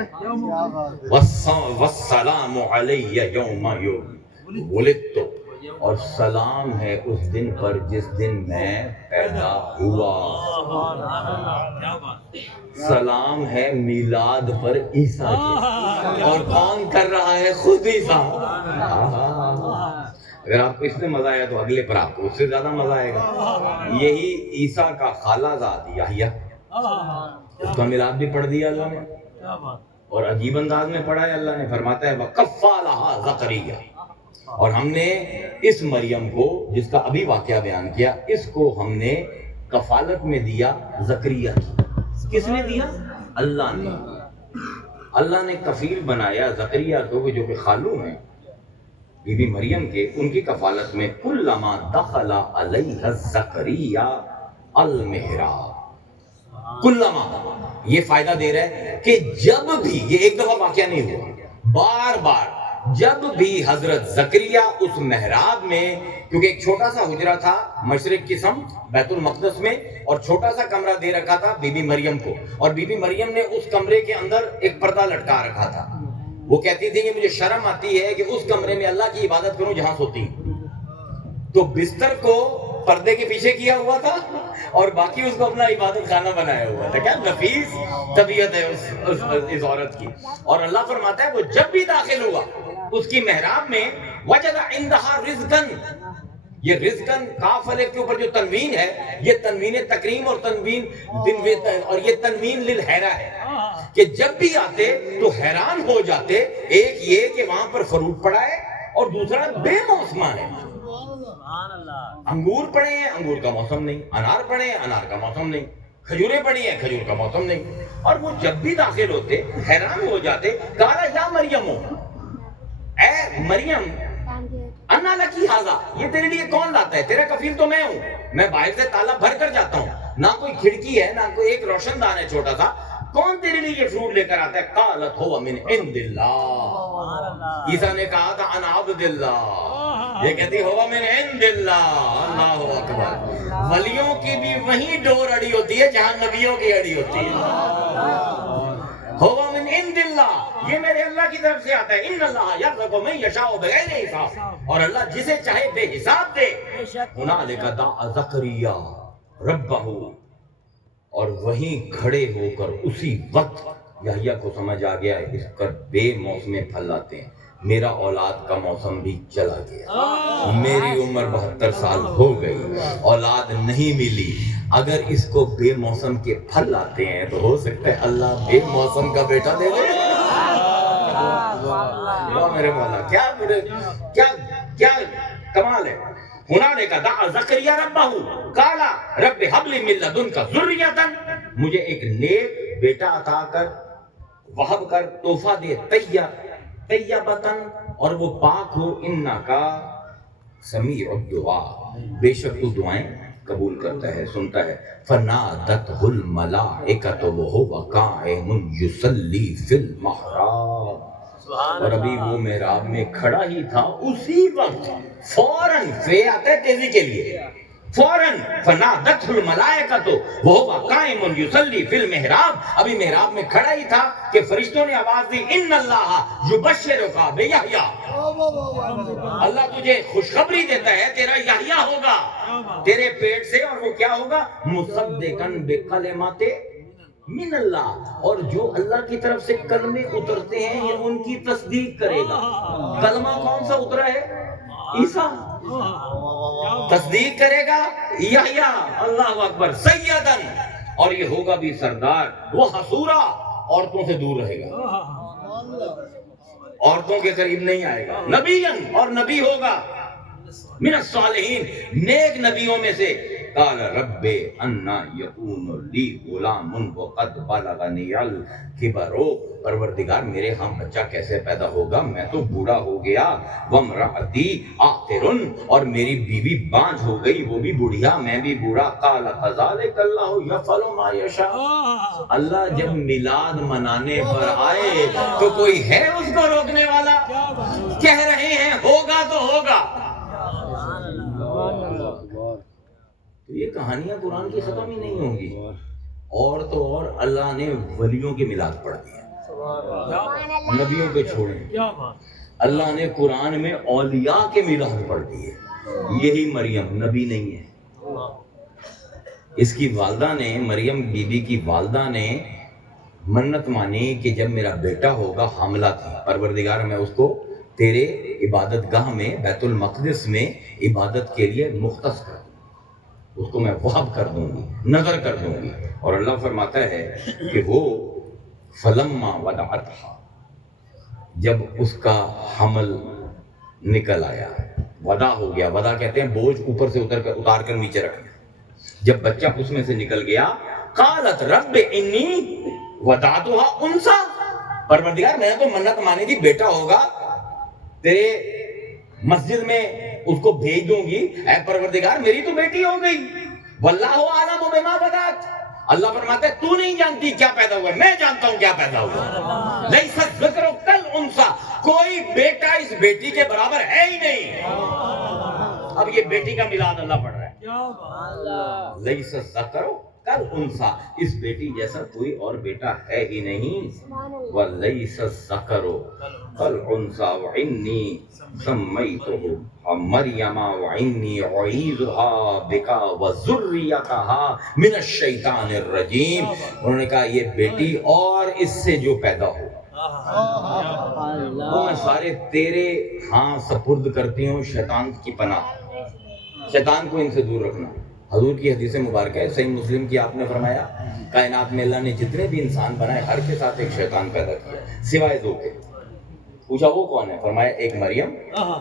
والسلام علیہ یوم ولدت، اور سلام ہے اس دن پر جس دن میں پیدا ہوا، سلام ہے میلاد پر عیسیٰ کے، اور کون کر رہا ہے؟ خود عیسیٰ۔ اگر آپ کو اس میں مزہ آیا تو اگلے پر آپ کو اس سے زیادہ مزہ آئے گا۔ یہی عیسیٰ کا خالہ زاد یحییٰ، اس کا میلاد بھی پڑھ دیا اللہ نے، اور عجیب انداز میں پڑھا ہے۔ اللہ نے فرماتا ہے وَكَفَّلَهَا زَكَرِيَّا، اور ہم نے اس مریم کو، جس کا ابھی واقعہ بیان کیا، اس کو ہم نے کفالت میں دیا زکریا کی۔ کس نے دیا؟ اللہ نے۔ اللہ نے کفیل بنایا زکریا کو، جو کہ خالو ہیں بی بی مریم کے، ان کی کفالت میں۔ کلما دخل علیہ زکریا المحراب، کلما، یہ فائدہ دے رہا ہے کہ جب بھی، یہ ایک دفعہ واقعہ نہیں ہوا، بار بار جب بھی حضرت زکریا اس محراب میں، کیونکہ ایک چھوٹا سا حجرہ تھا مشرق کی سمت بیت المقدس میں، اور چھوٹا سا کمرہ دے رکھا تھا بی بی مریم کو، اور بی بی مریم نے اس کمرے کے اندر ایک پردہ لٹکا رکھا تھا۔ وہ کہتی تھی کہ مجھے شرم آتی ہے کہ اس کمرے میں اللہ کی عبادت کروں جہاں سوتی ہوں، تو بستر کو پردے کے پیچھے کیا ہوا تھا اور باقی اس کو اپنا عبادت خانہ بنایا ہوا تھا۔ کیا نفیس طبیعت ہے اس عورت کی۔ اور اللہ فرماتا ہے وہ جب بھی داخل ہوا اس کی محراب میں، وجد عندہا رزقن، یہ رزقن کاف الف کے اوپر جو تنوین ہے، یہ تنوین تکریم اور تنوین اور یہ تنوین للحیرہ ہے، کہ جب بھی آتے تو حیران ہو جاتے۔ ایک یہ کہ وہاں پر فروٹ پڑا ہے، اور دوسرا بے موسمہ ہے، انگور پڑے ہیں، انگور کا موسم نہیں، انار پڑے ہیں، انار کا موسم نہیں، کھجوریں پڑی ہیں، کھجور کا موسم نہیں۔ اور وہ جب بھی داخل ہوتے حیران ہو جاتے۔ قال یا مریم، اے مریم، انا لکی ھذا، یہ تیرے لیے کون لاتا ہے؟ تیرا کفیل تو میں ہوں، میں باہر سے تالا بھر کر جاتا ہوں، نہ کوئی کھڑکی ہے، نہ کوئی ایک روشن دان ہے چھوٹا سا، کون تیرے لیے یہ فروٹ لے کر آتا ہے؟ قالت هو من عند اللہ، عیسیٰ نے کہا تھا انا عبد اللہ، یہ کہتی ہوا من عند اللہ۔ اللہ اکبر۔ ولیوں کی بھی وہیں ڈور اڑی ہوتی ہے جہاں نبیوں کی اڑی ہوتی ہے۔ ہوا من عند اللہ، یہ میرے اللہ کی طرف سے آتا ہے۔ ان اللہ یرزق من یشاء بغیر حساب، اور اللہ جسے چاہے بے حساب دے۔ ہنالک دعا زکریا ربہ، اور وہیں کھڑے ہو کر اسی وقت یحییٰ کو سمجھ آ گیا ہے اس پر بے موسم پھل آتے ہیں، میرا اولاد کا موسم بھی چلا گیا، میری عمر 72 سال ہو گئی، اولاد نہیں ملی، اگر اس کو بے موسم کے پھل آتے ہیں تو ہو سکتا ہے اللہ بے موسم کا بیٹا دے دے۔ میرے مولا، کیا کمال ہے۔ ہنالک دعا زکریا ربہ قال رب ھب لی من لدنک ذریۃ، مجھے ایک نیک بیٹا عطا کر، وہب کر، تحفہ دے، طیبۃ، اور وہ پاک ہو، انکا سمیع الدعاء، بے شک تو دعائیں قبول کرتا ہے، سنتا ہے۔ فنادتہ الملائکۃ وہو قائم یصلی فی المحراب، اور ابھی وہ محراب میں کھڑا ہی تھا، اسی وقت فوراً فے آتا ہے تیزی کے لیے، فوراً فنادته الملائکۃ وهو قائم یصلی فی المحراب، ابھی محراب میں کھڑا ہی تھا کہ فرشتوں نے آواز دی ان اللہ یبشرک بیحییٰ، اللہ تجھے خوشخبری دیتا ہے تیرا یحییٰ ہوگا تیرے پیٹ سے، اور وہ کیا ہوگا؟ مصدقا بکلمات من اللہ، اور جو اللہ کی طرف سے کلمے اترتے ہیں یہ ان کی تصدیق کرے گا۔ کلمہ کون سا اترا ہے؟ عیسیٰ۔ تصدیق کرے گا یحییٰ، اللہ اکبر، سیدن، اور یہ ہوگا بھی سردار، وہ حصورا، عورتوں سے دور رہے گا، عورتوں کے قریب نہیں آئے گا، نبیًا، اور نبی ہوگا، من الصالحین، نیک نبیوں میں سے۔ قال رب انا یکون لی غلام وقد بلغنی الکبر، پروردگار میرے ہاں بچہ کیسے پیدا ہوگا، میں تو بوڑھا ہو گیا، وامرأتی عاقر، اور میری بیوی بانجھ ہو گئی، وہ بھی بوڑھیا میں بھی بوڑھا۔ قال کذالک اللہ یفعل ما یشاء، اللہ جب میلاد منانے پر آئے تو کوئی ہے اس کو روکنے والا؟ کہہ رہے ہیں ہوگا تو ہوگا۔ تو یہ کہانیاں قرآن کی ختم ہی نہیں ہوں گی، اور تو اور اللہ نے ولیوں کے میلاد پڑھ دیا، نبیوں کو چھوڑیں، اللہ نے قرآن میں اولیاء کے میلاد پڑھ دیے۔ یہی مریم نبی نہیں ہے، اس کی والدہ نے، مریم بی بی کی والدہ نے منت مانی کہ جب میرا بیٹا ہوگا، حاملہ تھی، پروردگار میں اس کو تیرے عبادت گاہ میں بیت المقدس میں عبادت کے لیے مختص کر، اس کو میں وہب کر دوں گی، نظر کر دوں گی۔ اور اللہ فرماتا ہے کہ وہ فلما وضعتها، جب اس کا حمل نکل آیا، وضع ہو گیا، وضع کہتے ہیں بوجھ اوپر سے اتار کر نیچے رکھنا، جب بچہ اس میں سے نکل گیا، قالت رب انی وضعتها انثى، پروردگار میں نے تو منت مانی تھی بیٹا ہوگا، تیرے مسجد میں اس کو بھیج دوں گی، اے پروردگار میری تو بیٹی ہو گئی، واللہ اعلم بما وضعت، اللہ فرماتا ہے تو نہیں جانتی کیا پیدا ہوا، میں جانتا ہوں کیا پیدا ہوا، لیس الذکر کالانثی، کوئی بیٹا اس بیٹی کے برابر ہے ہی نہیں۔ اب یہ بیٹی کا میلاد اللہ پڑھ رہا ہے، لیس الذکر کالانثی، اس بیٹی جیسا کوئی اور بیٹا ہے ہی نہیں، ولیس الذکر کالانثی وانی سمیتہ مریم وانی اعیذها بک وذریتها من الشیطان الرجیم، انہوں نے کہا یہ بیٹی اور اس سے جو پیدا ہو وہ میں سارے تیرے ہاں سپرد کرتی ہوں، شیطان کی پناہ، شیطان کو ان سے دور رکھنا۔ حضور کی حدیث مبارکہ ہے، صحیح مسلم کی، آپ نے فرمایا کائنات میں اللہ نے جتنے بھی انسان بنائے ہر کے ساتھ ایک شیطان پیدا کیا سوائے دو کے۔ پوچھا وہ کون ہے؟ فرمایا ایک مریم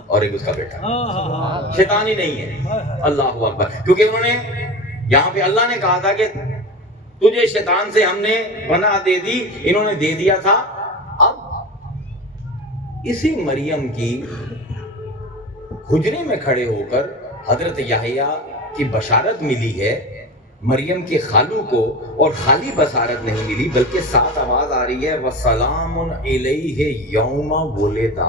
اور ایک اس کا بیٹا، شیطان ہی نہیں ہے۔ اللہ اکبر، کیونکہ انہوں نے یہاں پہ اللہ نے کہا تھا کہ تجھے شیطان سے ہم نے پناہ دے دی، انہوں نے دے دیا تھا۔ اب اسی مریم کی حجرے میں کھڑے ہو کر حضرت یحییٰ کی بشارت ملی ہے مریم کے خالو کو، اور خالی بشارت نہیں ملی بلکہ ساتھ آواز آ رہی ہے وَسَلَامٌ عَلَيْهِ يَوْمَ وُلِدَ،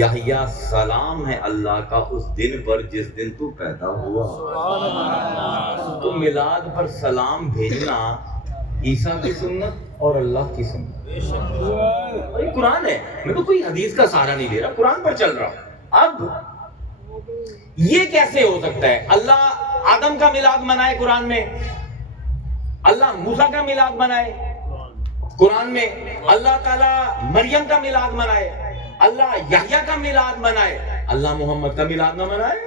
یحییٰ سلام ہے اللہ کا اس دن پر جس دن تو پیدا ہوا۔ تو میلاد پر سلام بھیجنا عیسیٰ کی سنت اور اللہ کی سنت، اور یہ قرآن ہے، میں تو کوئی حدیث کا سہارا نہیں لے رہا، قرآن پر چل رہا ہوں۔ اب یہ کیسے ہو سکتا ہے اللہ آدم کا میلاد منائے قرآن میں، اللہ موسیٰ کا میلاد منائے قرآن میں، اللہ تعالیٰ مریم کا میلاد منائے، اللہ یحییٰ کا میلاد منائے، اللہ محمد کا میلاد نہ منائے؟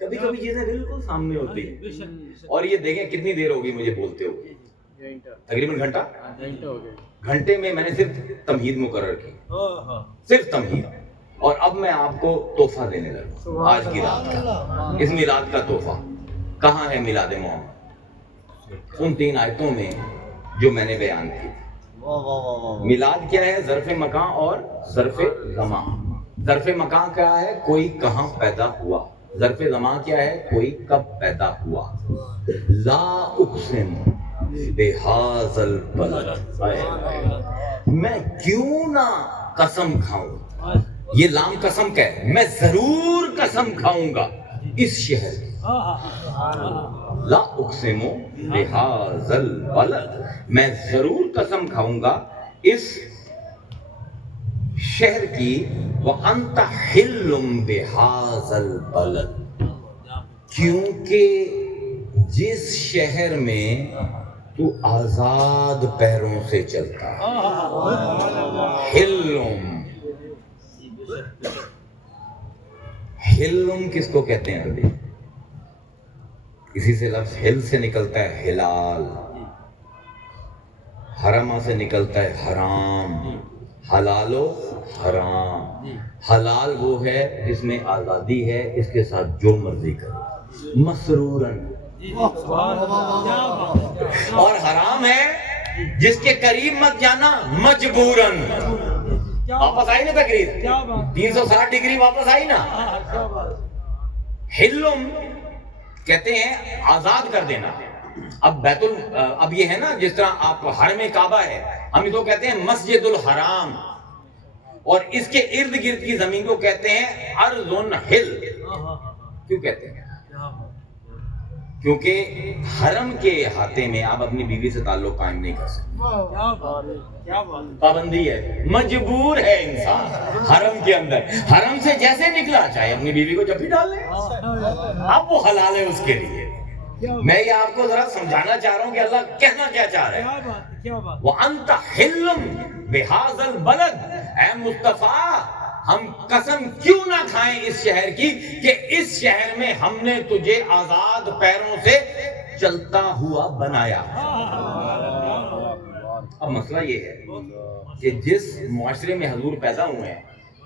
کبھی کبھی چیزیں بالکل سامنے ہوتی ہیں۔ اور یہ دیکھیں کتنی دیر ہوگی مجھے بولتے ہوئے، تقریباً گھنٹے میں میں نے صرف تمہید مقرر کی، صرف تمہید، اور اب میں آپ کو تحفہ دینے لگا آج کی رات کا، اس میلاد کا تحفہ۔ کہاں ہے میلاد محمد؟ ان 3 آیتوں میں جو میں نے بیان کی۔ میلاد کیا ہے؟ ظرف مکان اور ظرف زمان۔ ظرف مکان کیا ہے؟ کوئی کہاں پیدا ہوا۔ ظرف زمان کیا ہے؟ کوئی کب پیدا ہوا۔ لا اقسم بہذا البلد، میں کیوں نہ قسم کھاؤں یہ لام قسم کا ہے، میں ضرور قسم کھاؤں گا اس شہر کی، لا اقسم بہذا البلد، میں ضرور قسم کھاؤں گا اس شہر کی، وَأَنْتَ حِلٌّ بِهَذَا الْبَلَدِ، کیونکہ جس شہر میں تو آزاد پیروں سے چلتا حلم، حلم کس کو کہتے ہیں عربی؟ اسی سے لفظ حل سے نکلتا ہے حلال، حرمہ سے نکلتا ہے حرام، حلال و حرام، حلال وہ ہے جس میں آزادی ہے، اس کے ساتھ جو مرضی کرو مسرورن، اور حرام ہے جس کے قریب مت جانا مجبورن۔ واپس آئی نا تقریر 360 ڈگری واپس آئی نا۔ حلم کہتے ہیں آزاد کر دینا۔ اب اب یہ ہے نا جس طرح آپ حرم کعبہ ہے، ہم اس کو کہتے ہیں مسجد الحرام، اور اس کے ارد گرد کی زمین کو کہتے ہیں ارض حل۔ کیوں کہتے ہیں؟ کیونکہ حرم کے احاطے میں آپ اپنی بیوی سے تعلق قائم نہیں کر سکتے، پابندی ہے، مجبور ہے انسان حرم کے اندر، حرم سے جیسے نکلا چاہے اپنی بیوی کو جب بھی ڈال لے، اب وہ حلال ہے اس کے لیے۔ میں یہ آپ کو ذرا سمجھانا چاہ رہا ہوں کہ اللہ کہنا کیا چاہ رہا ہے۔ وَأَنْتَ حِلٌّ بِهَذَا الْبَلَدِ، اے مصطفیٰ ہم قسم کیوں نہ کھائیں اس شہر کی کہ اس شہر میں ہم نے تجھے آزاد پیروں سے چلتا ہوا بنایا۔ اب مسئلہ یہ ہے کہ جس معاشرے میں حضور پیدا ہوئے ہیں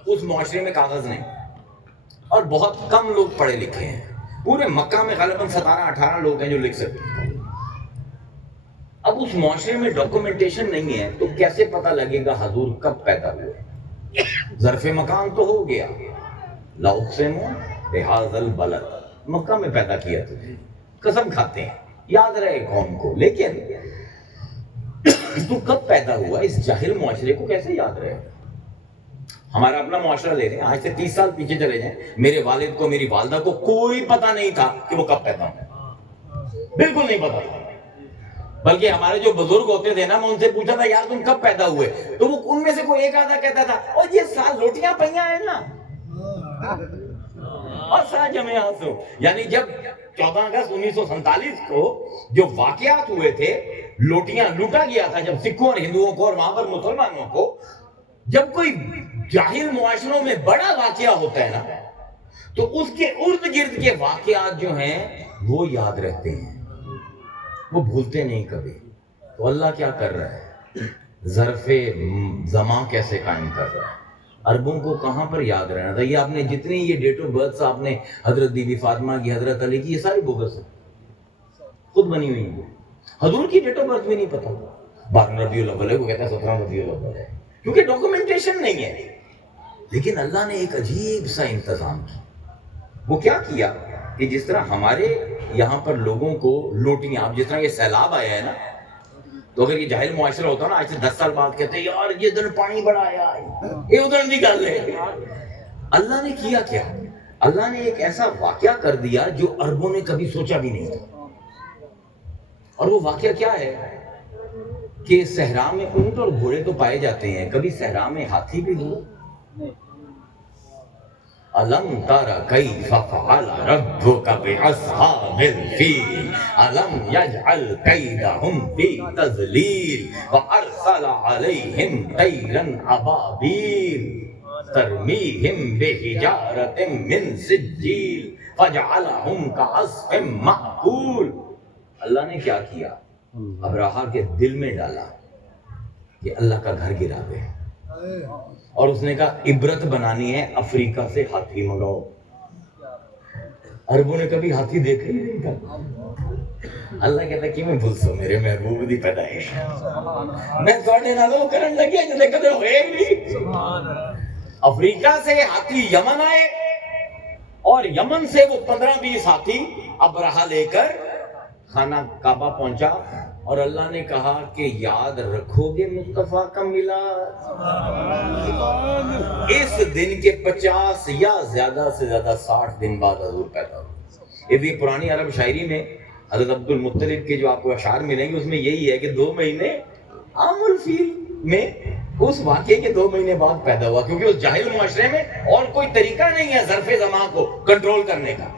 اس معاشرے میں کاغذ نہیں، اور بہت کم لوگ پڑھے لکھے ہیں، پورے مکہ میں غالباً 17-18 لوگ ہیں جو لکھ سکتے ہیں۔ اب اس معاشرے میں ڈاکومنٹیشن نہیں ہے تو کیسے پتہ لگے گا حضور کب پیدا ہوئے؟ ظرف مکان تو ہو گیا، لا اقسم بہذا البلد، مکہ میں پیدا کیا تجھے، قسم کھاتے ہیں، یاد رہے قوم کو، لیکن تو کب پیدا ہوا اس جاہل معاشرے کو کیسے یاد رہے؟ ہمارا اپنا معاشرہ لے رہے ہیں، آج سے 30 سال پیچھے چلے جائیں، میرے والد کو میری والدہ کو کوئی پتہ نہیں تھا کہ وہ کب پیدا ہوئے، بالکل نہیں پتہ تھا۔ بلکہ ہمارے جو بزرگ ہوتے تھے نا، میں ان سے پوچھا تھا یار تم کب پیدا ہوئے، تو وہ ان میں سے کوئی ایک آدھا کہتا تھا اور یہ سال روٹیاں پہیاں ہیں نا، اور سال جمع آنسو، یعنی جب 14 اگست 1947 کو جو واقعات ہوئے تھے، لوٹیاں لوٹا گیا تھا جب سکھوں اور ہندوؤں کو اور وہاں پر مسلمانوں کو، جب کوئی جاہل معاشروں میں بڑا واقعہ ہوتا ہے نا تو اس کے ارد گرد کے واقعات جو ہیں وہ یاد رہتے ہیں، وہ بھولتے نہیں کبھی۔ تو اللہ کیا کر رہا ہے؟ ظرف زمان کیسے قائم کر رہا ہے؟ عربوں کو کہاں پر یاد رہنا تھا؟ یہ آپ نے جتنی یہ ڈیٹ آف برتھ آپ نے حضرت بی بی فاطمہ کی، حضرت علی کی، یہ ساری بوگس ہے، خود بنی ہوئی ہیں۔ حضور کی ڈیٹ آف برتھ بھی نہیں پتا، 12 ربیع الاول ہے، وہ کہتا ہے 17 ربیع الاول ہے، کیونکہ ڈاکومنٹیشن نہیں ہے۔ لیکن اللہ نے ایک عجیب سا انتظام کیا۔ وہ کیا کیا کہ جس طرح ہمارے یہاں پر لوگوں کو لوٹیاں، اب جس طرح یہ سیلاب آیا ہے نا، تو اگر یہ جاہل معاشرہ ہوتا نا آج سے 10 سال بعد کہتے ہیں یار یہ ادھر پانی بڑا آیا، یہ ادھر نہیں گل ہے۔ اللہ نے کیا کیا؟ اللہ نے ایک ایسا واقعہ کر دیا جو عربوں نے کبھی سوچا بھی نہیں تھا۔ اور وہ واقعہ کیا ہے کہ صحرا میں اونٹ اور گھوڑے تو پائے جاتے ہیں، کبھی صحرا میں ہاتھی بھی ہو۔ أَلَمْ تَرَ كَيْفَ فَعَلَ رَبُّكَ بِأَصْحَابِ الْفِيلِ أَلَمْ يَجْعَلْ كَيْدَهُمْ فِي تَضْلِيلٍ وَأَرْسَلَ عَلَيْهِمْ طَيْرًا أَبَابِيلَ تَرْمِيهِمْ بِحِجَارَةٍ مِّن سِجِّيلٍ فَجَعَلَهُمْ كَعَصْفٍ مَّأْكُولٍ۔ اللہ نے کیا کیا؟ ابراہا کے دل میں ڈالا کہ اللہ کا گھر گرا دے، اور اس نے کہا عبرت بنانی ہے، افریقہ سے ہاتھی منگاؤ۔ عربوں نے کبھی ہاتھی دیکھا ہی نہیں تھا۔ اللہ کہتا کہ میں بھول سو میرے محبوب دی پیدائش، میں تھوڑے نالوں کرن لگیا جو کدے ہوئے ہی نہیں۔ افریقہ سے ہاتھی یمن آئے، اور یمن سے وہ 15-20 ہاتھی ابراہا لے کر خانہ کعبہ پہنچا اور اللہ نے کہا کہ یاد رکھو گے مصطفیٰ کا میلاد؟ اس دن کے 50 یا زیادہ سے زیادہ 60 دن بعد حضور پیدا ہوئے۔ یہ پرانی عرب شاعری میں حضرت عبد المطلب کے جو آپ کو اشعار ملیں گے اس میں یہی ہے کہ 2 مہینے عام الفیل میں اس واقعے کے 2 مہینے بعد پیدا ہوا، کیونکہ اس جاہل معاشرے میں اور کوئی طریقہ نہیں ہے ظرف زمان کو کنٹرول کرنے کا۔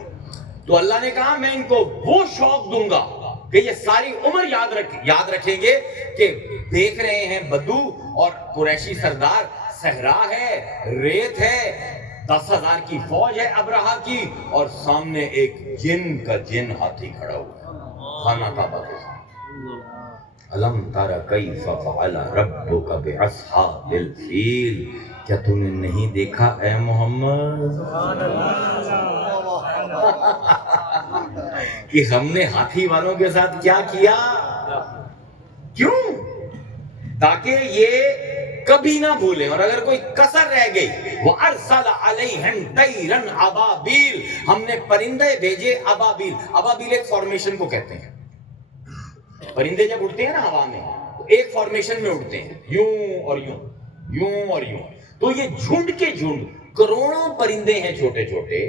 تو اللہ نے کہا میں ان کو وہ شوق دوں گا کہ یہ ساری عمر یاد رکھیں گے کہ دیکھ رہے ہیں بدو اور قریشی سردار، صحرا ہے، ریت ہے، 10,000 کی فوج ہے ابرہا کی، اور سامنے ایک جن کا جن ہاتھی کھڑا ہوا ہے خانہ کعبہ کے سامنے۔ الم تر کیف فعل ربک باصحاب الفیل، کیا تو نے نہیں دیکھا اے محمد کہ ہم نے ہاتھی والوں کے ساتھ کیا کیا؟ کیوں؟ تاکہ یہ کبھی نہ بھولیں، اور اگر کوئی کسر رہ گئی وَأَرْسَلَ عَلَيْهِمْ طَيْرًا أَبَابِيلَ، ہم نے پرندے بھیجے ابابیل۔ ابابیل ایک فارمیشن کو کہتے ہیں، پرندے جب اڑتے ہیں نا ہوا میں ایک فارمیشن میں اڑتے ہیں، یوں اور یوں، یوں اور یوں۔ تو یہ جھنڈ کے جھنڈ کروڑوں پرندے ہیں چھوٹے چھوٹے،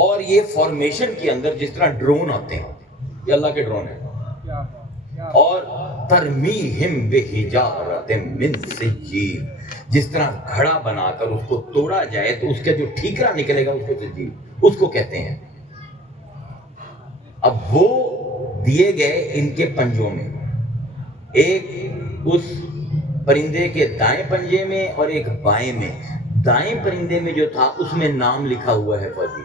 اور یہ فارمیشن کے اندر جس طرح ڈرون آتے ہیں، یہ اللہ کے ڈرون ہیں، اور ترمیہم بحجارۃ من سجیل، جس طرح گھڑا بنا کر اس کو توڑا جائے تو اس کا جو ٹھیکرا نکلے گا اس کو سجیل اس کو کہتے ہیں۔ اب وہ دیے گئے ان کے پنجوں میں، ایک اس پرندے کے دائیں پنجے میں اور ایک بائیں میں۔ دائیں پرندے میں جو تھا اس میں نام لکھا ہوا ہے فوجی،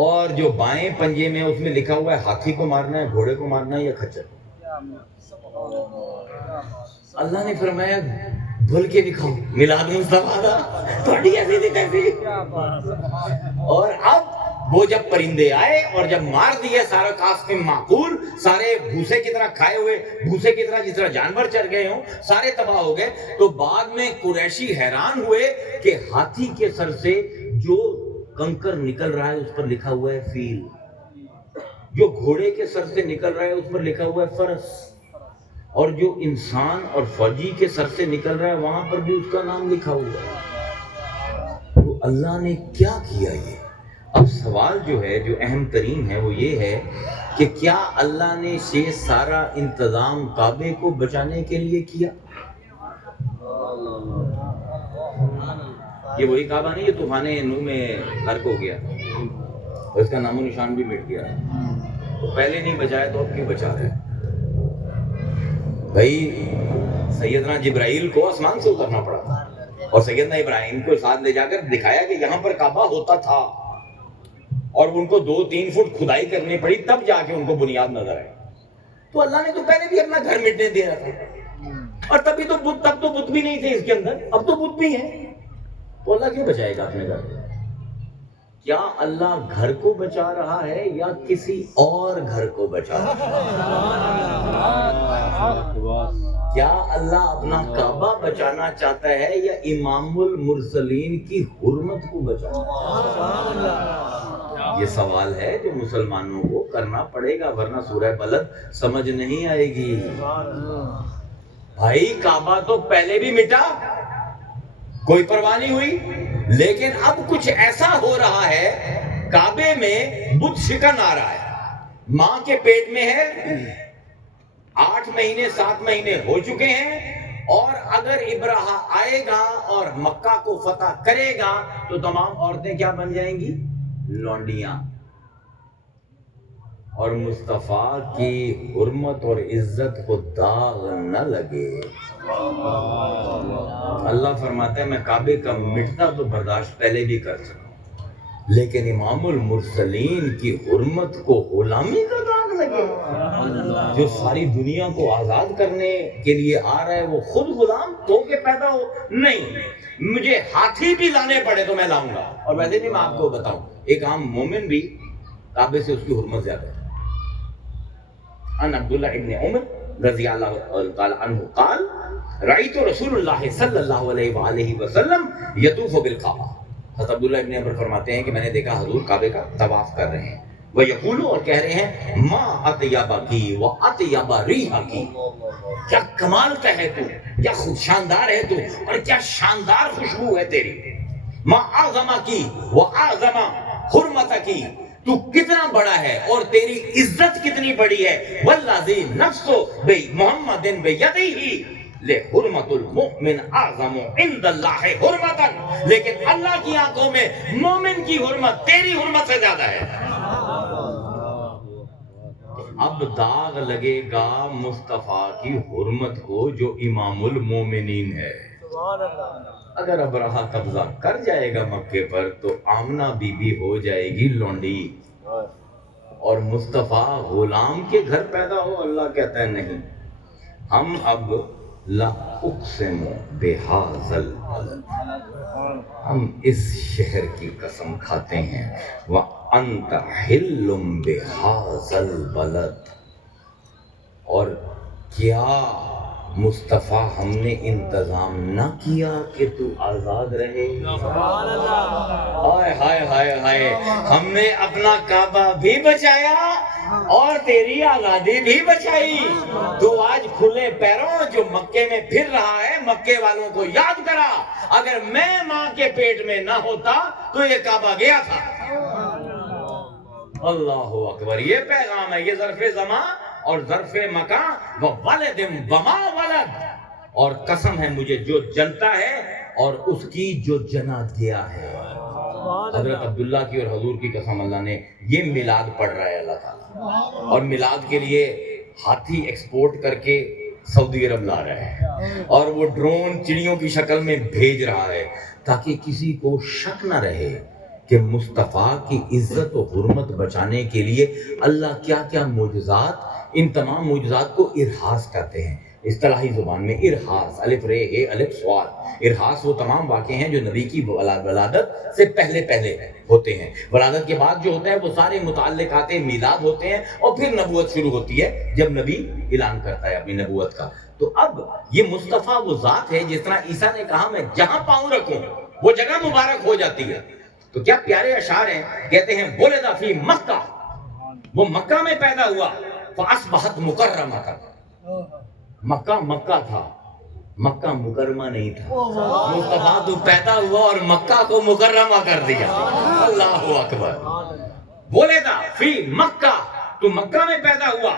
اور جو بائیں پنجے میں اس میں لکھا ہوا ہے ہاتھی کو مارنا ہے، گھوڑے کو مارنا ہے یا خچر۔ اللہ نے فرمایا بھول کے دکھاؤ میلاد مصطفیٰ کا، تھوڑی ایسی تھی تیسی۔ اور اب وہ جب پرندے آئے اور جب مار دیے سارا قاسم معقول، سارے بھوسے کی طرح کھائے ہوئے، بھوسے کی طرح جس طرح جانور چر گئے ہوں، سارے تباہ ہو گئے، تو بعد میں قریشی حیران ہوئے کہ ہاتھی کے سر سے جو کنکر نکل رہا ہے اس پر لکھا ہوا ہے فیل، جو گھوڑے کے سر سے نکل رہا ہے اس پر لکھا ہوا ہے فرس، اور جو انسان اور فوجی کے سر سے نکل رہا ہے وہاں پر بھی اس کا نام لکھا ہوا ہے۔ تو اللہ نے کیا کیا یہ؟ اب سوال جو ہے جو اہم ترین ہے وہ یہ ہے کہ کیا اللہ نے یہ سارا انتظام کعبے کو بچانے کے لیے کیا؟ یہ وہی کعبہ نہیں، یہ طوفان نوح میں غرق ہو گیا اور اس کا نام و نشان بھی مٹ گیا، تو پہلے نہیں بچایا تو اب کیوں بچا رہے؟ بھائی سیدنا جبرائیل کو آسمان سے اترنا پڑا اور سیدنا ابراہیم کو ساتھ لے جا کر دکھایا کہ یہاں پر کعبہ ہوتا تھا، اور ان کو 2-3 فٹ کھدائی کرنی پڑی تب جا کے ان کو بنیاد نظر آئی۔ تو اللہ نے تو پہلے بھی اپنا گھر مٹنے دیا تھا، اور تب تو بت بھی نہیں تھے اس کے اندر، اب تو بت بھی ہیں، تو اللہ کیوں بچائے گا اپنے گھر؟ کیا اللہ گھر کو بچا رہا ہے یا کسی اور گھر کو بچا رہا ہے؟ کیا اللہ اپنا کعبہ بچانا چاہتا ہے یا امام المرسلین کی حرمت کو بچانا؟ یہ سوال ہے جو مسلمانوں کو کرنا پڑے گا، ورنہ سورہ بلد سمجھ نہیں آئے گی۔ بھائی کعبہ تو پہلے بھی مٹا، کوئی پرواہ نہیں ہوئی، لیکن اب کچھ ایسا ہو رہا ہے، کعبے میں بت شکن آ رہا ہے، ماں کے پیٹ میں ہے، 8 مہینے 7 مہینے ہو چکے ہیں، اور اگر ابراہا آئے گا اور مکہ کو فتح کرے گا تو تمام عورتیں کیا بن جائیں گی؟ لونڈیاں، اور مصطفیٰ کی حرمت اور عزت کو داغ نہ لگے۔ اللہ فرماتا ہے میں کعبے کا مٹنا تو برداشت پہلے بھی کر سکتا، لیکن امام المرسلین کی حرمت کو غلامی کا داغ لگے، جو ساری دنیا کو آزاد کرنے کے لیے آ رہا ہے وہ خود غلام ہو کے پیدا ہو؟ نہیں، مجھے ہاتھی بھی لانے پڑے تو میں لاؤں گا۔ اور ویسے بھی میں آپ کو بتاؤں، ایک عام مومن بھی کعبے سے اس کی حرمت زیادہ ہے۔ ان عبداللہ ابن عمر رضی اللہ تعالی عنہ قال رأیت رسول اللہ صلی اللہ علیہ وآلہ وسلم یطوف بالکعبہ۔ حضرت عبداللہ ابن عمر فرماتے ہیں کہ میں نے دیکھا حضور کعبے کا طواف کر رہے ہیں، وَيَقُولُ اور کہہ رہے ہیں مَا أَطْيَبَكِ وَأَطْيَبَ رِيحَكِ، کیا کمال کا ہے تو، کیا خود شاندار ہے تو، اور کیا شاندار خوشبو ہے تیری. مَا أَعْظَمَكِ وَأَعْظَمَ حُرْمَتَكِ، تو کتنا بڑا ہے اور تیری عزت کتنی بڑی ہے. وَالَّذِي نَفْسُ بِمُحَمَّدٍ بِيَدِهِ لِحُرْمَةُ الْمُؤْمِنِ أَعْظَمُ عِنْدَ اللَّهِ حُرْمَةً، لیکن اللہ کی آنکھوں میں مومن کی حرمت تیری حرمت سے زیادہ ہے. اب داغ لگے گا مصطفیٰ کی حرمت کو جو امام المومنین ہے. اگر ابرہہ قبضہ کر جائے گا مکے پر تو آمنہ بی بی ہو جائے گی لونڈی، اور مصطفیٰ غلام کے گھر پیدا ہو. اللہ کہتا ہے نہیں، ہم اب لا اقسم بہذا البلد، ہم اس شہر کی قسم کھاتے ہیں. وانت حل بہذا البلد، اور کیا مصطفیٰ ہم نے انتظام نہ کیا کہ تو آزاد رہے. ہائے ہائے ہائے ہائے، ہم نے اپنا کعبہ بھی بچایا اور تیری آزادی بھی بچائی. تو آج کھلے پیروں جو مکے میں پھر رہا ہے، مکے والوں کو یاد کرا، اگر میں ماں کے پیٹ میں نہ ہوتا تو یہ کعبہ گیا تھا. اللہ اکبر. یہ پیغام ہے، یہ ظرف زمان اور ظرف مکان. وَوَلَدٍ وَمَا وَلَدٍ، اور قسم ہے مجھے جو جنتا ہے اور اس کی جو جنا دیا ہے. حضرت عبداللہ کی اور حضور کی قسم، اللہ نے یہ میلاد پڑھ رہا ہے اللہ تعالیٰ، اور میلاد کے لیے ہاتھی ایکسپورٹ کر کے سعودی عرب لا رہا ہے، اور وہ ڈرون چڑیوں کی شکل میں بھیج رہا ہے تاکہ کسی کو شک نہ رہے کہ مصطفیٰ کی عزت و حرمت بچانے کے لیے اللہ کیا کیا معجزات. ان تمام معجزات کو ارحاس کہتے ہیں اصطلاحی زبان میں. ارحاس، الف رے اے الف سوال. ارحاس وہ تمام واقعے ہیں جو نبی کی ولادت سے پہلے ہوتے ہیں. ولادت کے بعد جو ہوتا ہے وہ سارے متعلقات میلاد ہوتے ہیں، اور پھر نبوت شروع ہوتی ہے جب نبی اعلان کرتا ہے اپنی نبوت کا. تو اب یہ مصطفیٰ وہ ذات ہے، جس طرح عیسیٰ نے کہا میں جہاں پاؤں رکھوں وہ جگہ مبارک ہو جاتی ہے. تو کیا پیارے اشعار ہیں. کہتے ہیں ولد فی مکہ، وہ مکہ میں پیدا ہوا. فاصبحت مکرمۃ، مکہ مکہ تھا، مکہ مکرمہ نہیں تھا. مصطفیٰ تو پیدا ہوا اور مکہ کو مکرمہ کر دیا. اللہ اکبر. ولد فی مکہ، تو مکہ میں پیدا ہوا.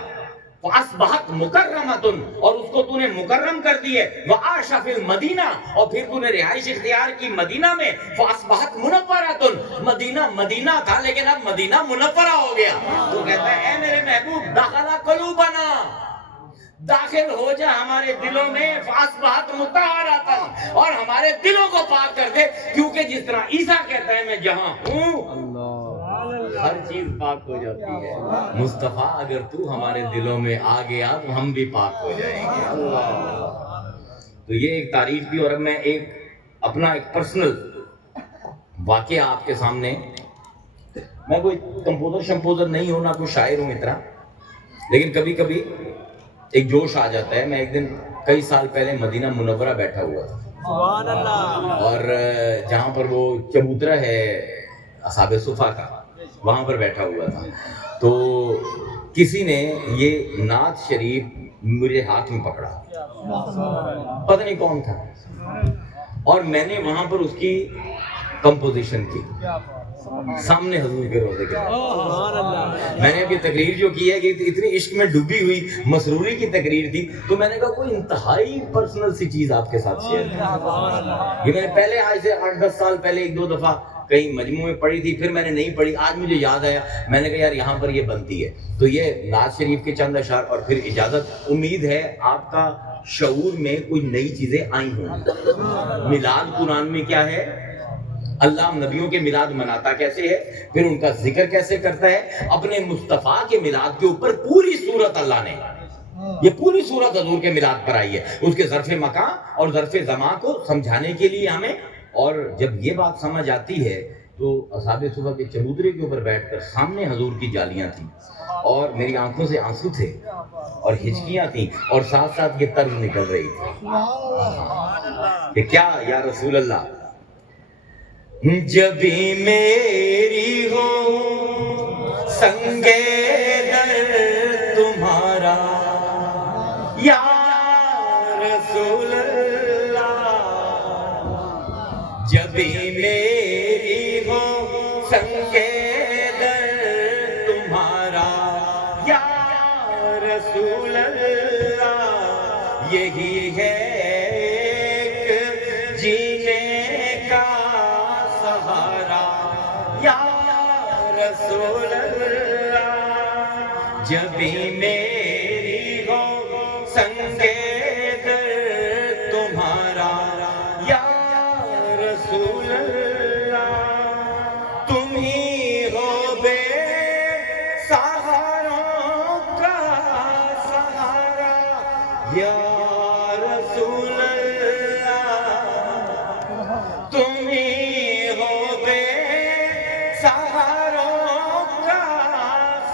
فاصبحت مکرمۃ، اور اس کو تو نے مکرم کر دی ہے. وعاش فی المدینہ، اور پھر تو نے رہائش اختیار کی مدینہ میں. فاصبحت منورۃ، مدینہ مدینہ تھا لیکن اب مدینہ منورہ ہو گیا. تو کہتا ہے اے میرے محبوب دخل قلوبنا، داخل ہو جا ہمارے دلوں میں. فاصبحت مطہرۃ، اور ہمارے دلوں کو پاک کر دے، کیونکہ جس طرح عیسیٰ کہتا ہے میں جہاں ہوں ہر چیز پاک ہو جاتی ہے. مصطفیٰ اگر تو ہمارے دلوں میں آ گیا تو ہم بھی پاک ہو جائیں گے. اللہ. تو یہ ایک تعریف بھی. اور اب میں اپنا ایک پرسنل واقعہ آپ کے سامنے. میں کوئی کمپوزر نہیں ہوں، نہ کوئی شاعر ہوں اتنا، لیکن کبھی کبھی ایک جوش آ جاتا ہے. میں ایک دن کئی سال پہلے مدینہ منورہ بیٹھا ہوا تھا، سبحان اللہ، اور جہاں پر وہ چبوترا ہے اصحاب صفا کا، وہاں پر بیٹھا ہوا تھا. تو کسی نے یہ نعت شریف میرے ہاتھ میں پکڑا، پتہ نہیں کون تھا، اور میں نے وہاں پر اس کی کمپوزیشن کی سامنے حضور کے روضے کے بعد. میں نے اب یہ تقریر جو کی ہے کہ اتنی عشق میں ڈوبی ہوئی مسروری کی تقریر تھی، تو میں نے کہا کوئی انتہائی پرسنل سی چیز آپ کے ساتھ شیئر کی. یہ میں نے پہلے آج سے 8-10 سال پہلے ایک دو دفعہ کہیں مجموعے میں پڑھی تھی، پھر میں نے نہیں پڑھی. آج مجھے یاد آیا، میں نے کہا یار یہاں پر یہ بنتی ہے. تو یہ نعت شریف کے چند اشعار اور پھر اجازت. امید ہے آپ کا شعور میں کوئی نئی چیزیں آئی ہوں. میلاد قرآن میں کیا ہے، اللہ نبیوں کے میلاد مناتا کیسے ہے، پھر ان کا ذکر کیسے کرتا ہے. اپنے مصطفیٰ کے میلاد کے اوپر پوری صورت اللہ نے، یہ پوری صورت حضور کے میلاد پر آئی ہے، اس کے ظرف مکان اور ظرف زمان کو سمجھانے کے لیے ہمیں. اور جب یہ بات سمجھ آتی ہے تو اصحاب صفا کے چبوترے کے اوپر بیٹھ کر سامنے حضور کی جالیاں تھیں، اور میری آنکھوں سے آنسو تھے اور ہچکیاں تھیں، اور ساتھ ساتھ یہ طرز نکل رہی تھی کہ کیا یا رسول اللہ، جب بھی میری ہو سنگے در تمہارا یا رسول اللہ، جبھی میری ہو سنگے در تمہارا یا رسول اللہ، یہی ہے ایک جینے کا سہارا یا رسول اللہ، جبھی میری ہو سنگے در تمہارا یا رسول اللہ، تم ہی ہو بے سہاروں کا سہارا یا رسول اللہ، تم ہی ہو بے سہاروں کا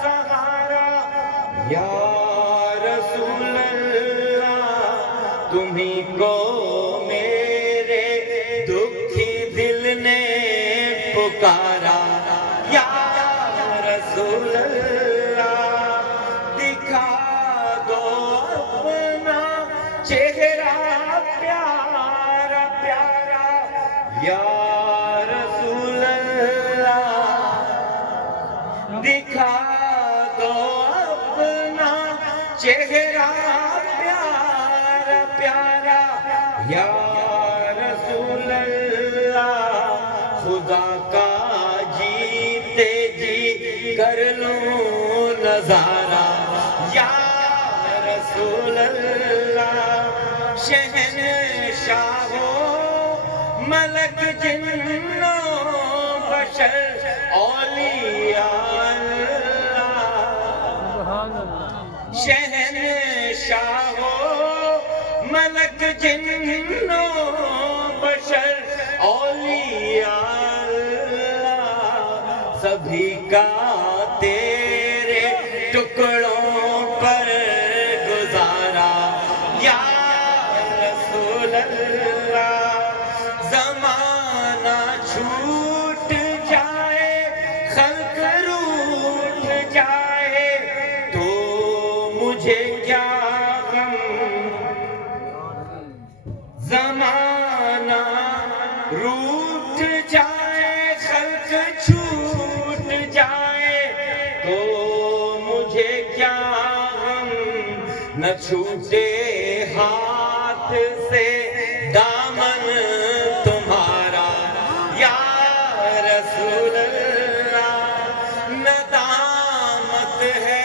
سہارا یا رسول اللہ، تمہیں کو میرے دکھی دل نے پکارا یا رسول اللہ، دکھا دو اپنا چہرہ پیارا پیارا یا رسول اللہ، دکھا دو اپنا چہرہ پیارا پیارا یا رسول اللہ، خدا کا جیتے جی کر لوں نظارہ یا رسول اللہ، شہنشاہ ملک جنوں بشر اولیاء اللہ، شہنشاہ ملک جنوں بشر اولیاء اللہ، سبھی کا تیرے ٹکڑوں پر گزارا یا رسول اللہ، زمانہ چھوٹ جائے خلق روٹھ جائے تو مجھے کیا غم، زمانہ روٹھ جائے خلق چھوٹ جائے تو مجھے کیا غم، نہ چھوٹے ہاتھ سے دامن تمہارا یا رسول اللہ، ندامت ہے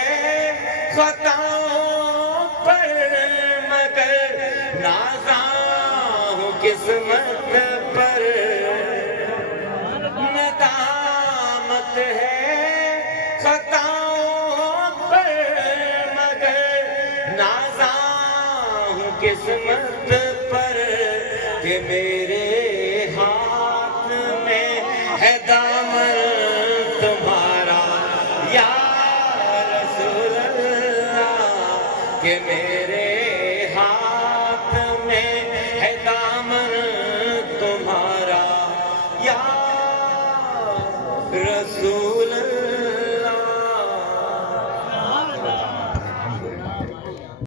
خطاؤں پر مگر نازاں ہوں قسمت پر، ندامت ہے خطاؤں پر مگر نازاں ہوں قسمت پر، کہ میرے ہاتھ میں ہے دامن تمہارا یا رسول اللہ، کہ میرے ہاتھ میں